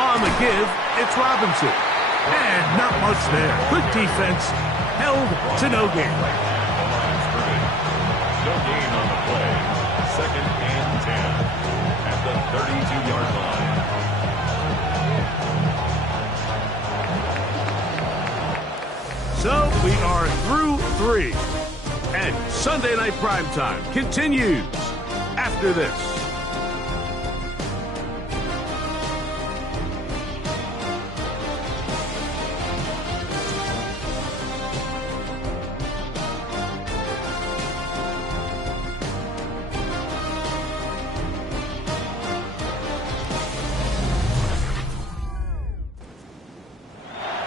On the give, it's Robinson. And not much there. Good defense. Held to no gain. No gain on the play. 2nd and 10 at the 32-yard line. So we are through 3. And Sunday Night Primetime continues after this.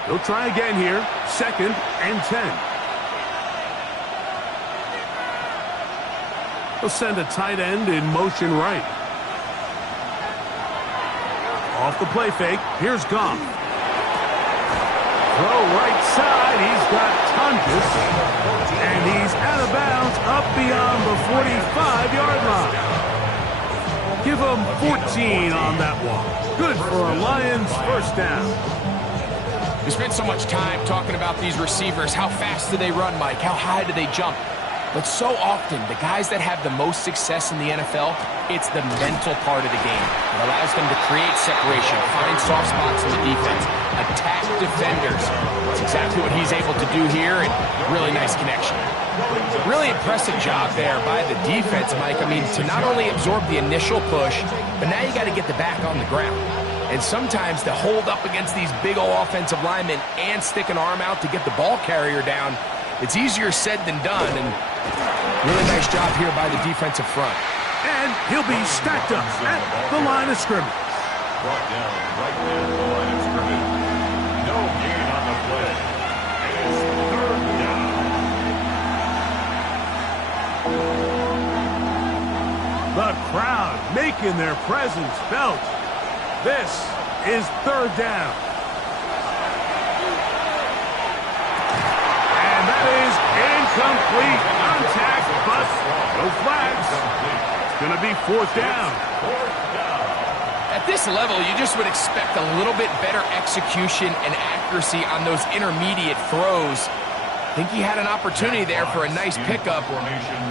They'll try again here. 2nd and 10. They'll send a tight end in motion right. Off the play fake. Here's Goff. Throw right side. He's got Tungus. And he's out of bounds up beyond the 45-yard line. Give him 14 on that one. Good for a Lions first down. We spent so much time talking about these receivers. How fast do they run, Mike? How high do they jump? But so often, the guys that have the most success in the NFL, it's the mental part of the game. It allows them to create separation, find soft spots in the defense, attack defenders. That's exactly what he's able to do here, and really nice connection. Really impressive job there by the defense, Mike. I mean, to not only absorb the initial push, but now you got to get the back on the ground. And sometimes to hold up against these big old offensive linemen and stick an arm out to get the ball carrier down, it's easier said than done. And really nice job here by the defensive front. And he'll be stacked up at the line of scrimmage. Brought down right at the line of scrimmage. No gain on the play. And it's 3rd down. The crowd making their presence felt. This is 3rd down. And that is incomplete. Contact, but no flags. It's going to be 4th down. At this level, you just would expect a little bit better execution and accuracy on those intermediate throws. I think he had an opportunity there for a nice pickup.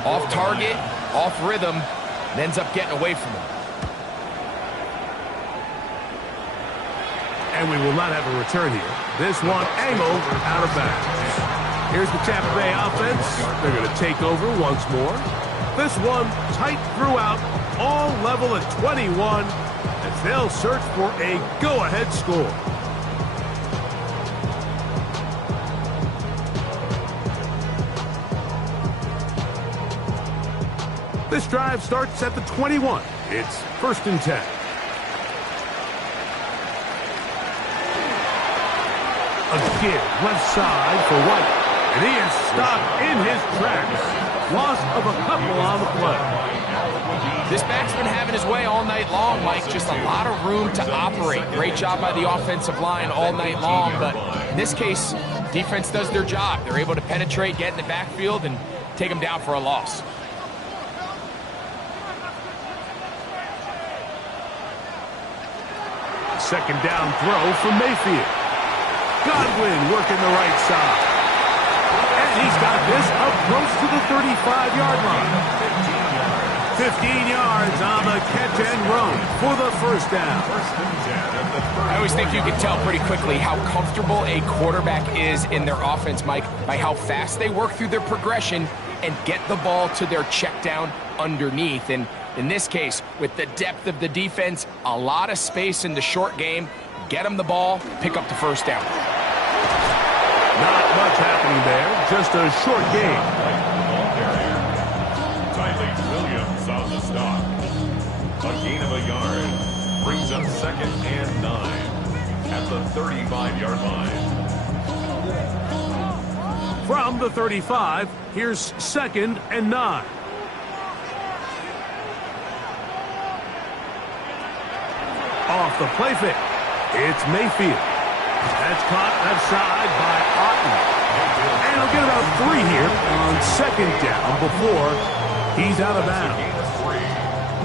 Off target, off rhythm, and ends up getting away from him. And we will not have a return here. This one angled out of bounds. Here's the Tampa Bay offense. They're going to take over once more. This one tight throughout, all level at 21, as they'll search for a go-ahead score. This drive starts at the 21. It's 1st and 10. A give left side for White. And he is stopped in his tracks. Loss of a couple on the play. This back's been having his way all night long, Mike. Just a lot of room to operate. Great job by the offensive line all night long. But in this case, defense does their job. They're able to penetrate, get in the backfield, and take him down for a loss. Second down throw for Mayfield. Godwin working the right side. And he's got this up close to the 35-yard line. 15 yards on the catch and run for the first down. I always think you can tell pretty quickly how comfortable a quarterback is in their offense, Mike, by how fast they work through their progression and get the ball to their check down underneath. And in this case, with the depth of the defense, a lot of space in the short game, get them the ball, pick up the first down. Not much happening there, just a short game. Williams on the stop. A gain of a yard brings up 2nd and 9 at the 35-yard line. From the 35, here's 2nd and 9. Off the play fake, it's Mayfield. That's caught left side by Otten. And he'll get about 3 here on 2nd down before he's out of bounds. Gain of 3.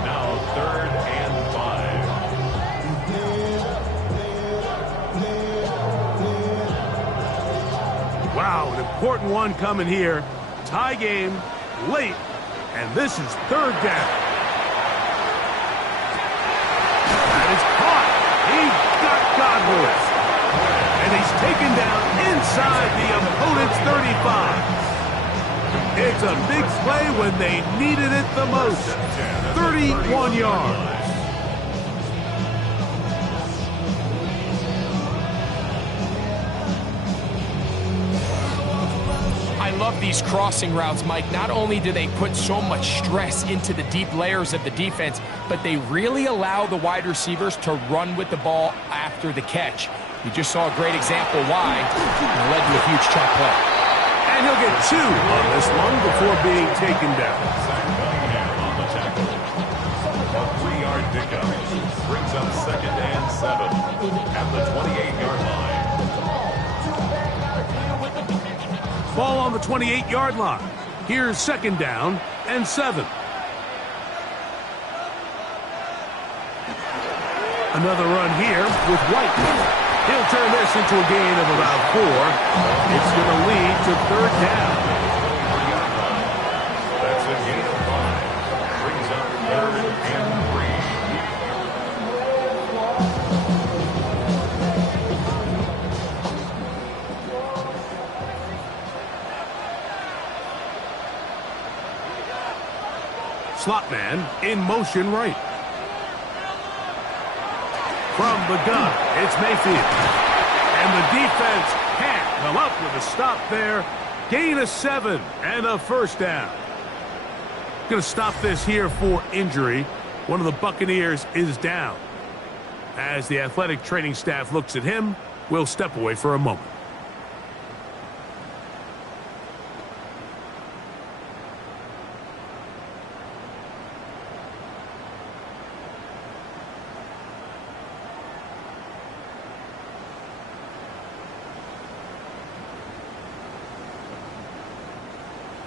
Now 3rd and 5. Wow, an important one coming here. Tie game, late, and this is 3rd down. That is caught. He got Godwin. And he's taken down inside the opponent's 35. It's a big play when they needed it the most. 31 yards. I love these crossing routes, Mike. Not only do they put so much stress into the deep layers of the defense, but they really allow the wide receivers to run with the ball after the catch. You just saw a great example why it led to a huge chunk play. And he'll get 2 on this one before being taken down. On the tackle. A 3-yard pickup brings up 2nd and 7 at the 28-yard line. Ball on the 28-yard line. Here's 2nd down and 7. Another run here with White. He'll turn this into a gain of about 4. It's going to lead to 3rd down. That's a gain of 5. Brings up 3rd and 3. Slot man in motion right. From the gun, it's Mayfield. And the defense can't come up with a stop there. Gain of 7 and a first down. Going to stop this here for injury. One of the Buccaneers is down. As the athletic training staff looks at him, we'll step away for a moment.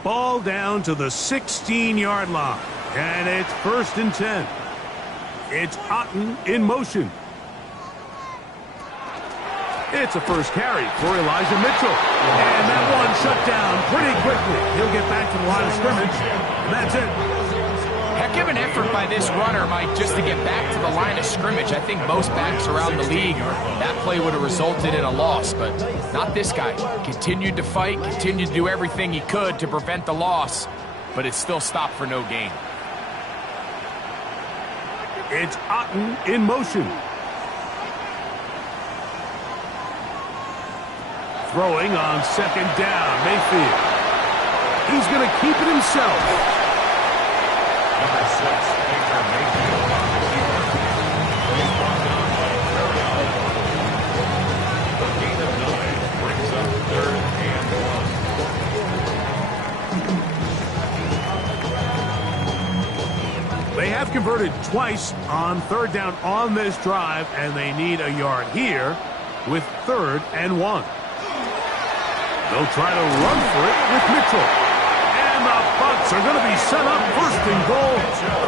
Ball down to the 16-yard line. And it's 1st and 10. It's Otten in motion. It's a first carry for Elijah Mitchell. And that one shut down pretty quickly. He'll get back to the line of scrimmage. And that's it. Heck of an effort by this runner, Mike, just to get back to the line of scrimmage. I think most backs around the league, that play would have resulted in a loss, but not this guy. Continued to fight, continued to do everything he could to prevent the loss, but it still stopped for no gain. It's Otten in motion. Throwing on 2nd down, Mayfield. He's going to keep it himself. Number 6, Baker Mayfield. He's brought down by Carrion. The gain of 9 brings up 3rd and 1. They have converted twice on 3rd down on this drive, and they need a yard here with 3rd and 1. They'll try to run for it with Mitchell. And the Bucs are going to be set up 1st and goal.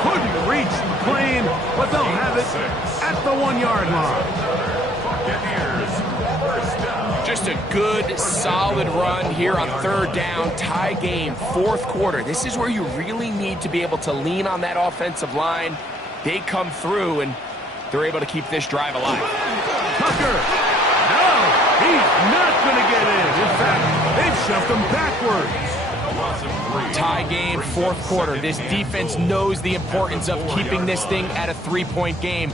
Couldn't reach the plane, but they'll have it at the 1-yard line. Buccaneers, 1st down. Just a good, solid run here on third down, tie game, fourth quarter. This is where you really need to be able to lean on that offensive line. They come through, and they're able to keep this drive alive. Tucker, no, he's not going to get in. In fact, they've shoved him backwards. Tie game, fourth quarter. This defense knows the importance of keeping this thing at a three-point game.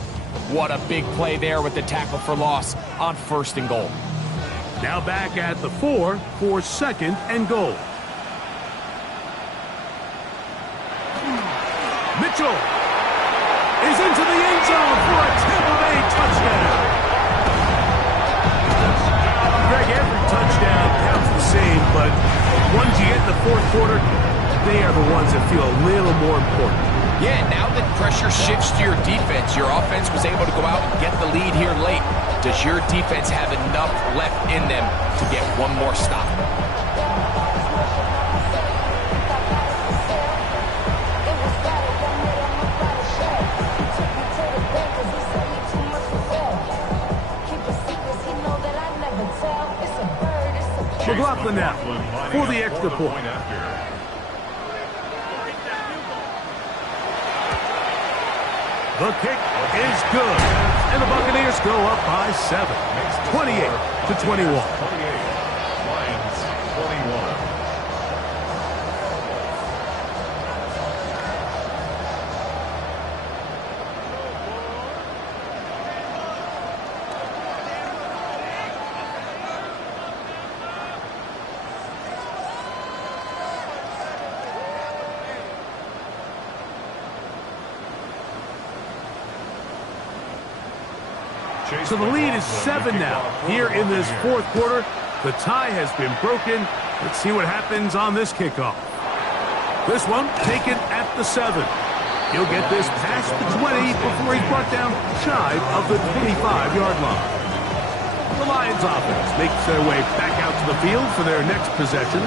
What a big play there with the tackle for loss on first and goal. Now back at the 4 for second and goal. Mitchell is into the end zone for a Tampa Bay touchdown. Greg, every touchdown counts the same, but once you get in the fourth quarter, they are the ones that feel a little more important. Yeah, now that pressure shifts to your defense, your offense was able to go out and get the lead here late. Does your defense have enough left in them to get one more stop? McLaughlin now for the extra point. The kick is good, and the Buccaneers go up by 7, 28-21. Lions 21. So the lead is 7 now. Here in this fourth quarter, the tie has been broken. Let's see what happens on this kickoff. This one taken at the 7. He'll get this past the 20 before he's brought down shy of the 25-yard line. The Lions offense makes their way back out to the field for their next possession.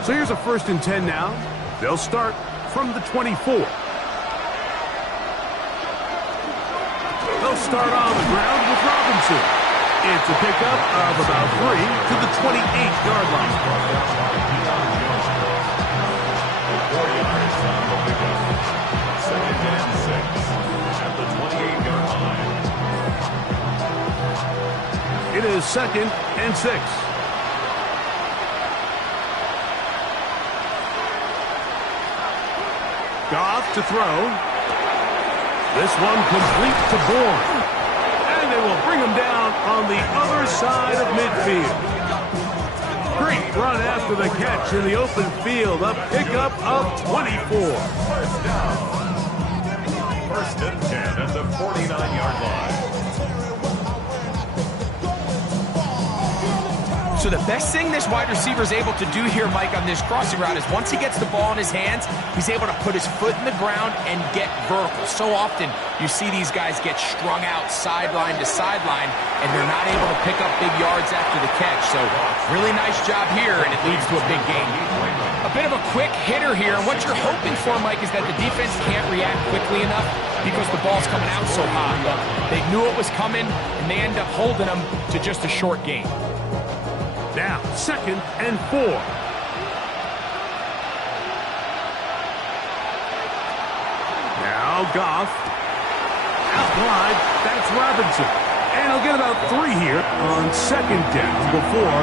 So here's a 1st and 10 now. They'll start from the 24. They'll start on the ground with Robinson. It's a pickup of about 3 to the 28-yard line. 4 yards on the pickup. 2nd and 6 at the 28-yard line. It is 2nd and 6. Goff to throw. This one complete to Bourne. And they will bring him down on the other side of midfield. Great run after the catch in the open field. A pickup of 24. First down. 1st and 10 at the 49-yard line. So the best thing this wide receiver is able to do here, Mike, on this crossing route is once he gets the ball in his hands, he's able to put his foot in the ground and get vertical. So often you see these guys get strung out sideline to sideline, and they're not able to pick up big yards after the catch. So really nice job here, and it leads to a big gain. A bit of a quick hitter here, and what you're hoping for, Mike, is that the defense can't react quickly enough because the ball's coming out so hot. But they knew it was coming, and they end up holding them to just a short gain. Now, 2nd and 4. Now Goff. Out wide, that's Robinson. And he'll get about 3 here on 2nd down before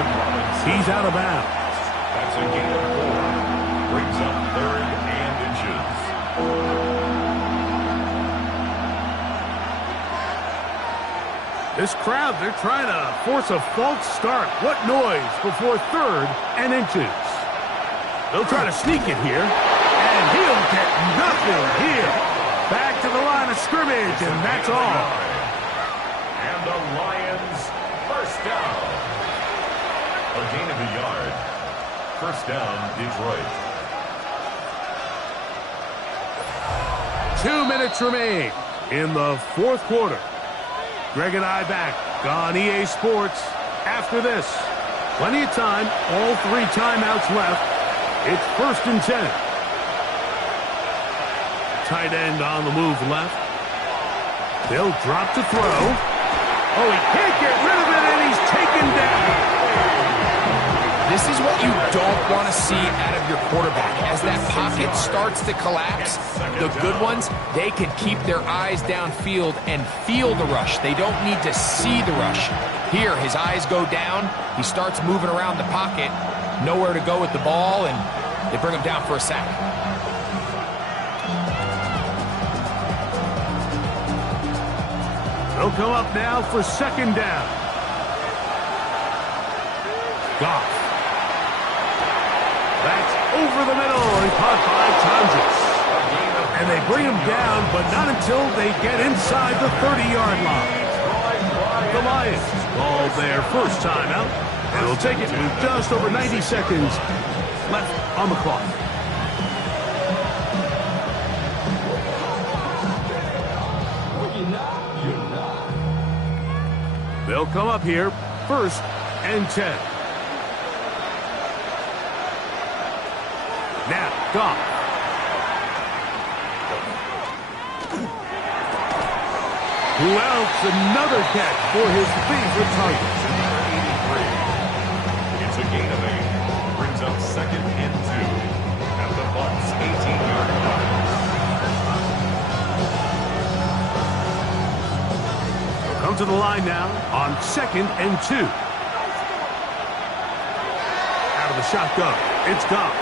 he's out of bounds. That's a gain of 4. Brings up 3rd and inches. This crowd, they're trying to force a false start. What noise before 3rd and inches. They'll try to sneak it here, and he'll get nothing here. Back to the line of scrimmage, and that's all. And the Lions, first down. A gain of a yard. First down, Detroit. 2 minutes remain in the fourth quarter. Greg and I back on EA Sports after this. Plenty of time, all 3 timeouts left. It's 1st and 10. Tight end on the move left. They'll drop to throw. Oh, he can't get rid of it, and he's taken down. This is what you don't want to see out of your quarterback. As that pocket starts to collapse, the good ones, they can keep their eyes downfield and feel the rush. They don't need to see the rush. Here, his eyes go down. He starts moving around the pocket. Nowhere to go with the ball, and they bring him down for a sack. They'll come up now for 2nd down. Goff. That's over the middle and caught by Tonjes. And they bring him down, but not until they get inside the 30-yard line. The Lions called their first timeout, and will take it with just over 90 seconds left on the clock. They'll come up here, 1st and 10. Now, Goff. Who else? Another catch for his favorite target. It's a gain of 8. Brings up 2nd and 2 at the Bucs' 18-yard line. They'll come to the line now on 2nd and 2. Out of the shotgun, it's Goff.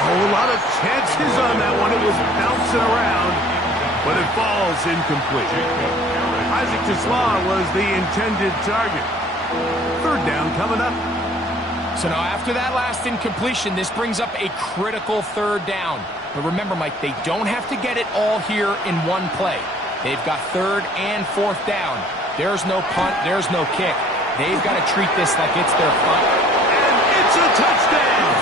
Oh, a lot of chances on that one. It was bouncing around, but it falls incomplete. Isaac Tisla was the intended target. 3rd down coming up. So now after that last incompletion, this brings up a critical 3rd down. But remember, Mike, they don't have to get it all here in one play. They've got 3rd and 4th down. There's no punt. There's no kick. They've got to treat this like it's their punt. And it's a touchdown.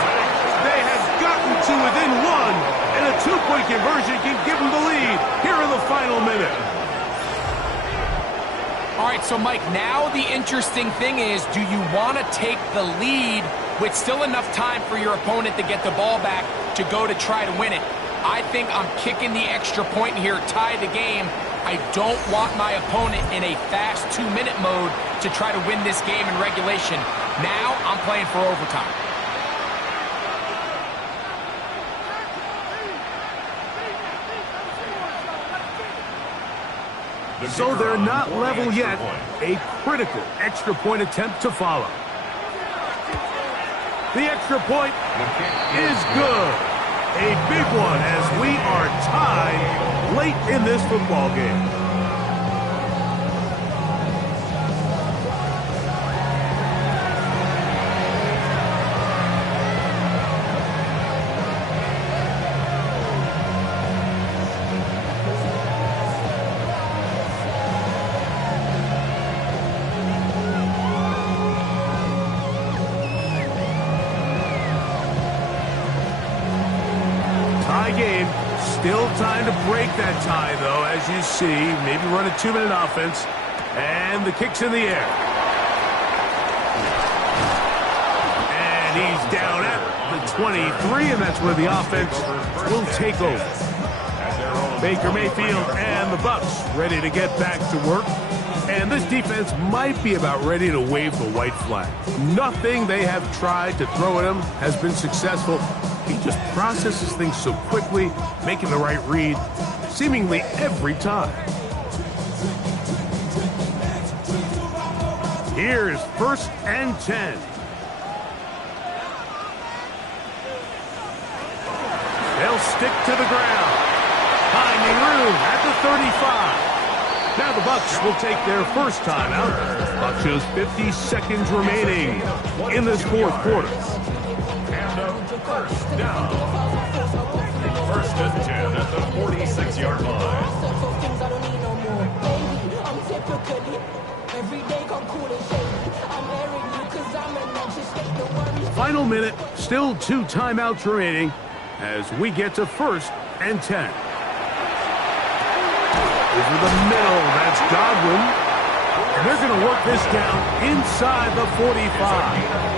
They have gotten to within 1, and a 2-point conversion can give them the lead here in the final minute. All right, so Mike, now the interesting thing is, do you want to take the lead with still enough time for your opponent to get the ball back to go to try to win it? I think I'm kicking the extra point here, tie the game. I don't want my opponent in a fast 2-minute mode to try to win this game in regulation. Now I'm playing for overtime. So they're not level yet. A critical extra point attempt to follow. The extra point is good. A big one as we are tied late in this football game. Game. Still time to break that tie, though, as you see. Maybe run a 2-minute offense. And the kick's in the air. And he's down at the 23, and that's where the offense will take over. Baker Mayfield and the Bucs ready to get back to work. And this defense might be about ready to wave the white flag. Nothing they have tried to throw at him has been successful. He just processes things so quickly, making the right read, seemingly every time. Here's 1st and 10. They'll stick to the ground, finding room at the 35. Now the Bucs will take their first timeout. Bucs shows 50 seconds remaining in this 4th quarter. First down. 1st and 10 at the 46-yard line. Final minute, still 2 timeouts remaining as we get to 1st and 10. Over the middle, that's Godwin. And they're going to work this down inside the 45.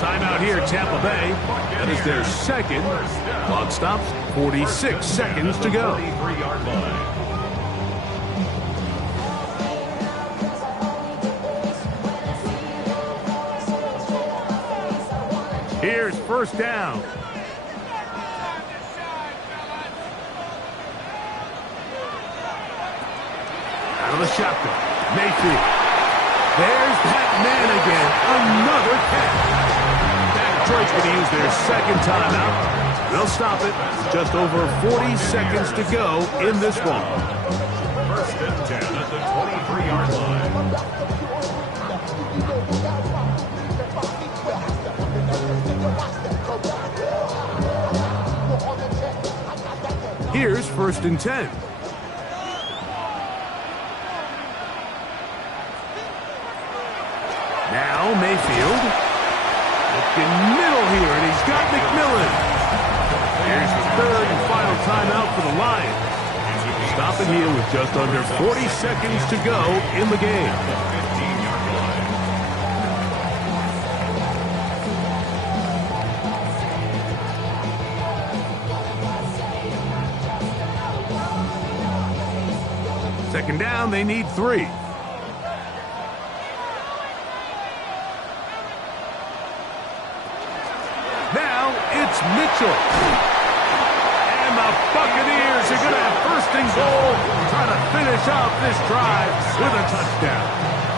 Timeout here, Tampa Bay. That is their second. Clock stops, 46 seconds to go. 33-yard line. Here's first down. Out of the shotgun, Mayfield. There's that man again. Another catch. Detroit's going to use their second timeout. They'll stop it. Just over 40 seconds to go in this one. First and 10 at the 23-yard line. Here's first and 10. Now Mayfield. Looking middle here, and he's got McMillan. Here's the third and final timeout for the Lions. Stopping here with just under 40 seconds to go in the game. 15-yard line. Second down, they need 3. Now it's Mitchell. And the Buccaneers are going to have first and goal, trying to finish off this drive with a touchdown.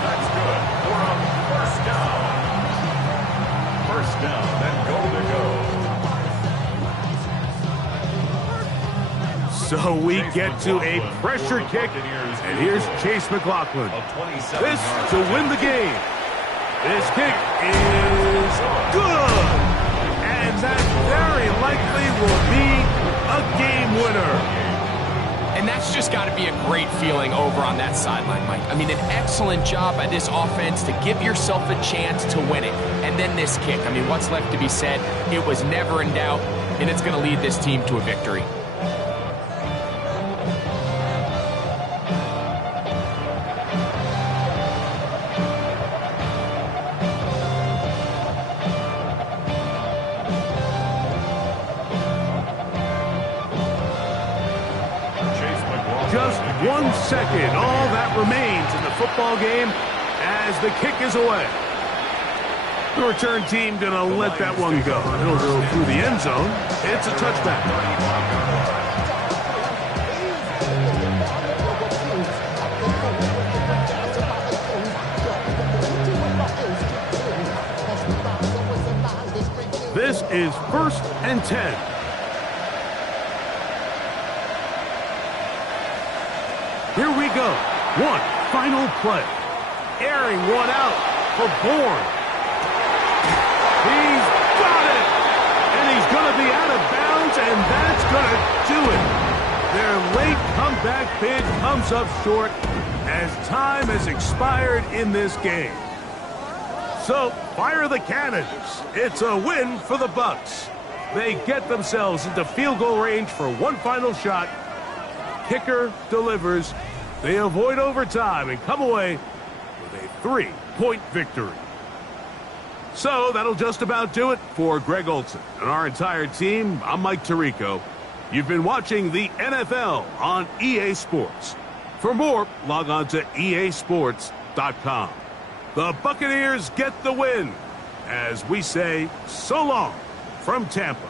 That's good for a first down. First down, then goal to go. So we get to a pressure kick, and here's Chase McLaughlin. This to win the game. This kick is good. And that very likely will be a game winner. And that's just got to be a great feeling over on that sideline, Mike. I mean, an excellent job by this offense to give yourself a chance to win it. And then this kick. I mean, what's left to be said? It was never in doubt, and it's going to lead this team to a victory. Just 1 second, all that remains in the football game as the kick is away. The return team going to let that one go. It'll go through the end zone. It's a touchback. This is first and 10. Here we go. One final play. Airing one out for Bourne. He's got it. And he's going to be out of bounds, and that's going to do it. Their late comeback bid comes up short as time has expired in this game. So, fire the cannons. It's a win for the Bucs. They get themselves into field goal range for one final shot. Kicker delivers. They avoid overtime and come away with a 3-point victory. So that'll just about do it for Greg Olson and our entire team. I'm Mike Tirico. You've been watching the NFL on EA Sports. For more, log on to easports.com. The Buccaneers get the win as we say so long from Tampa.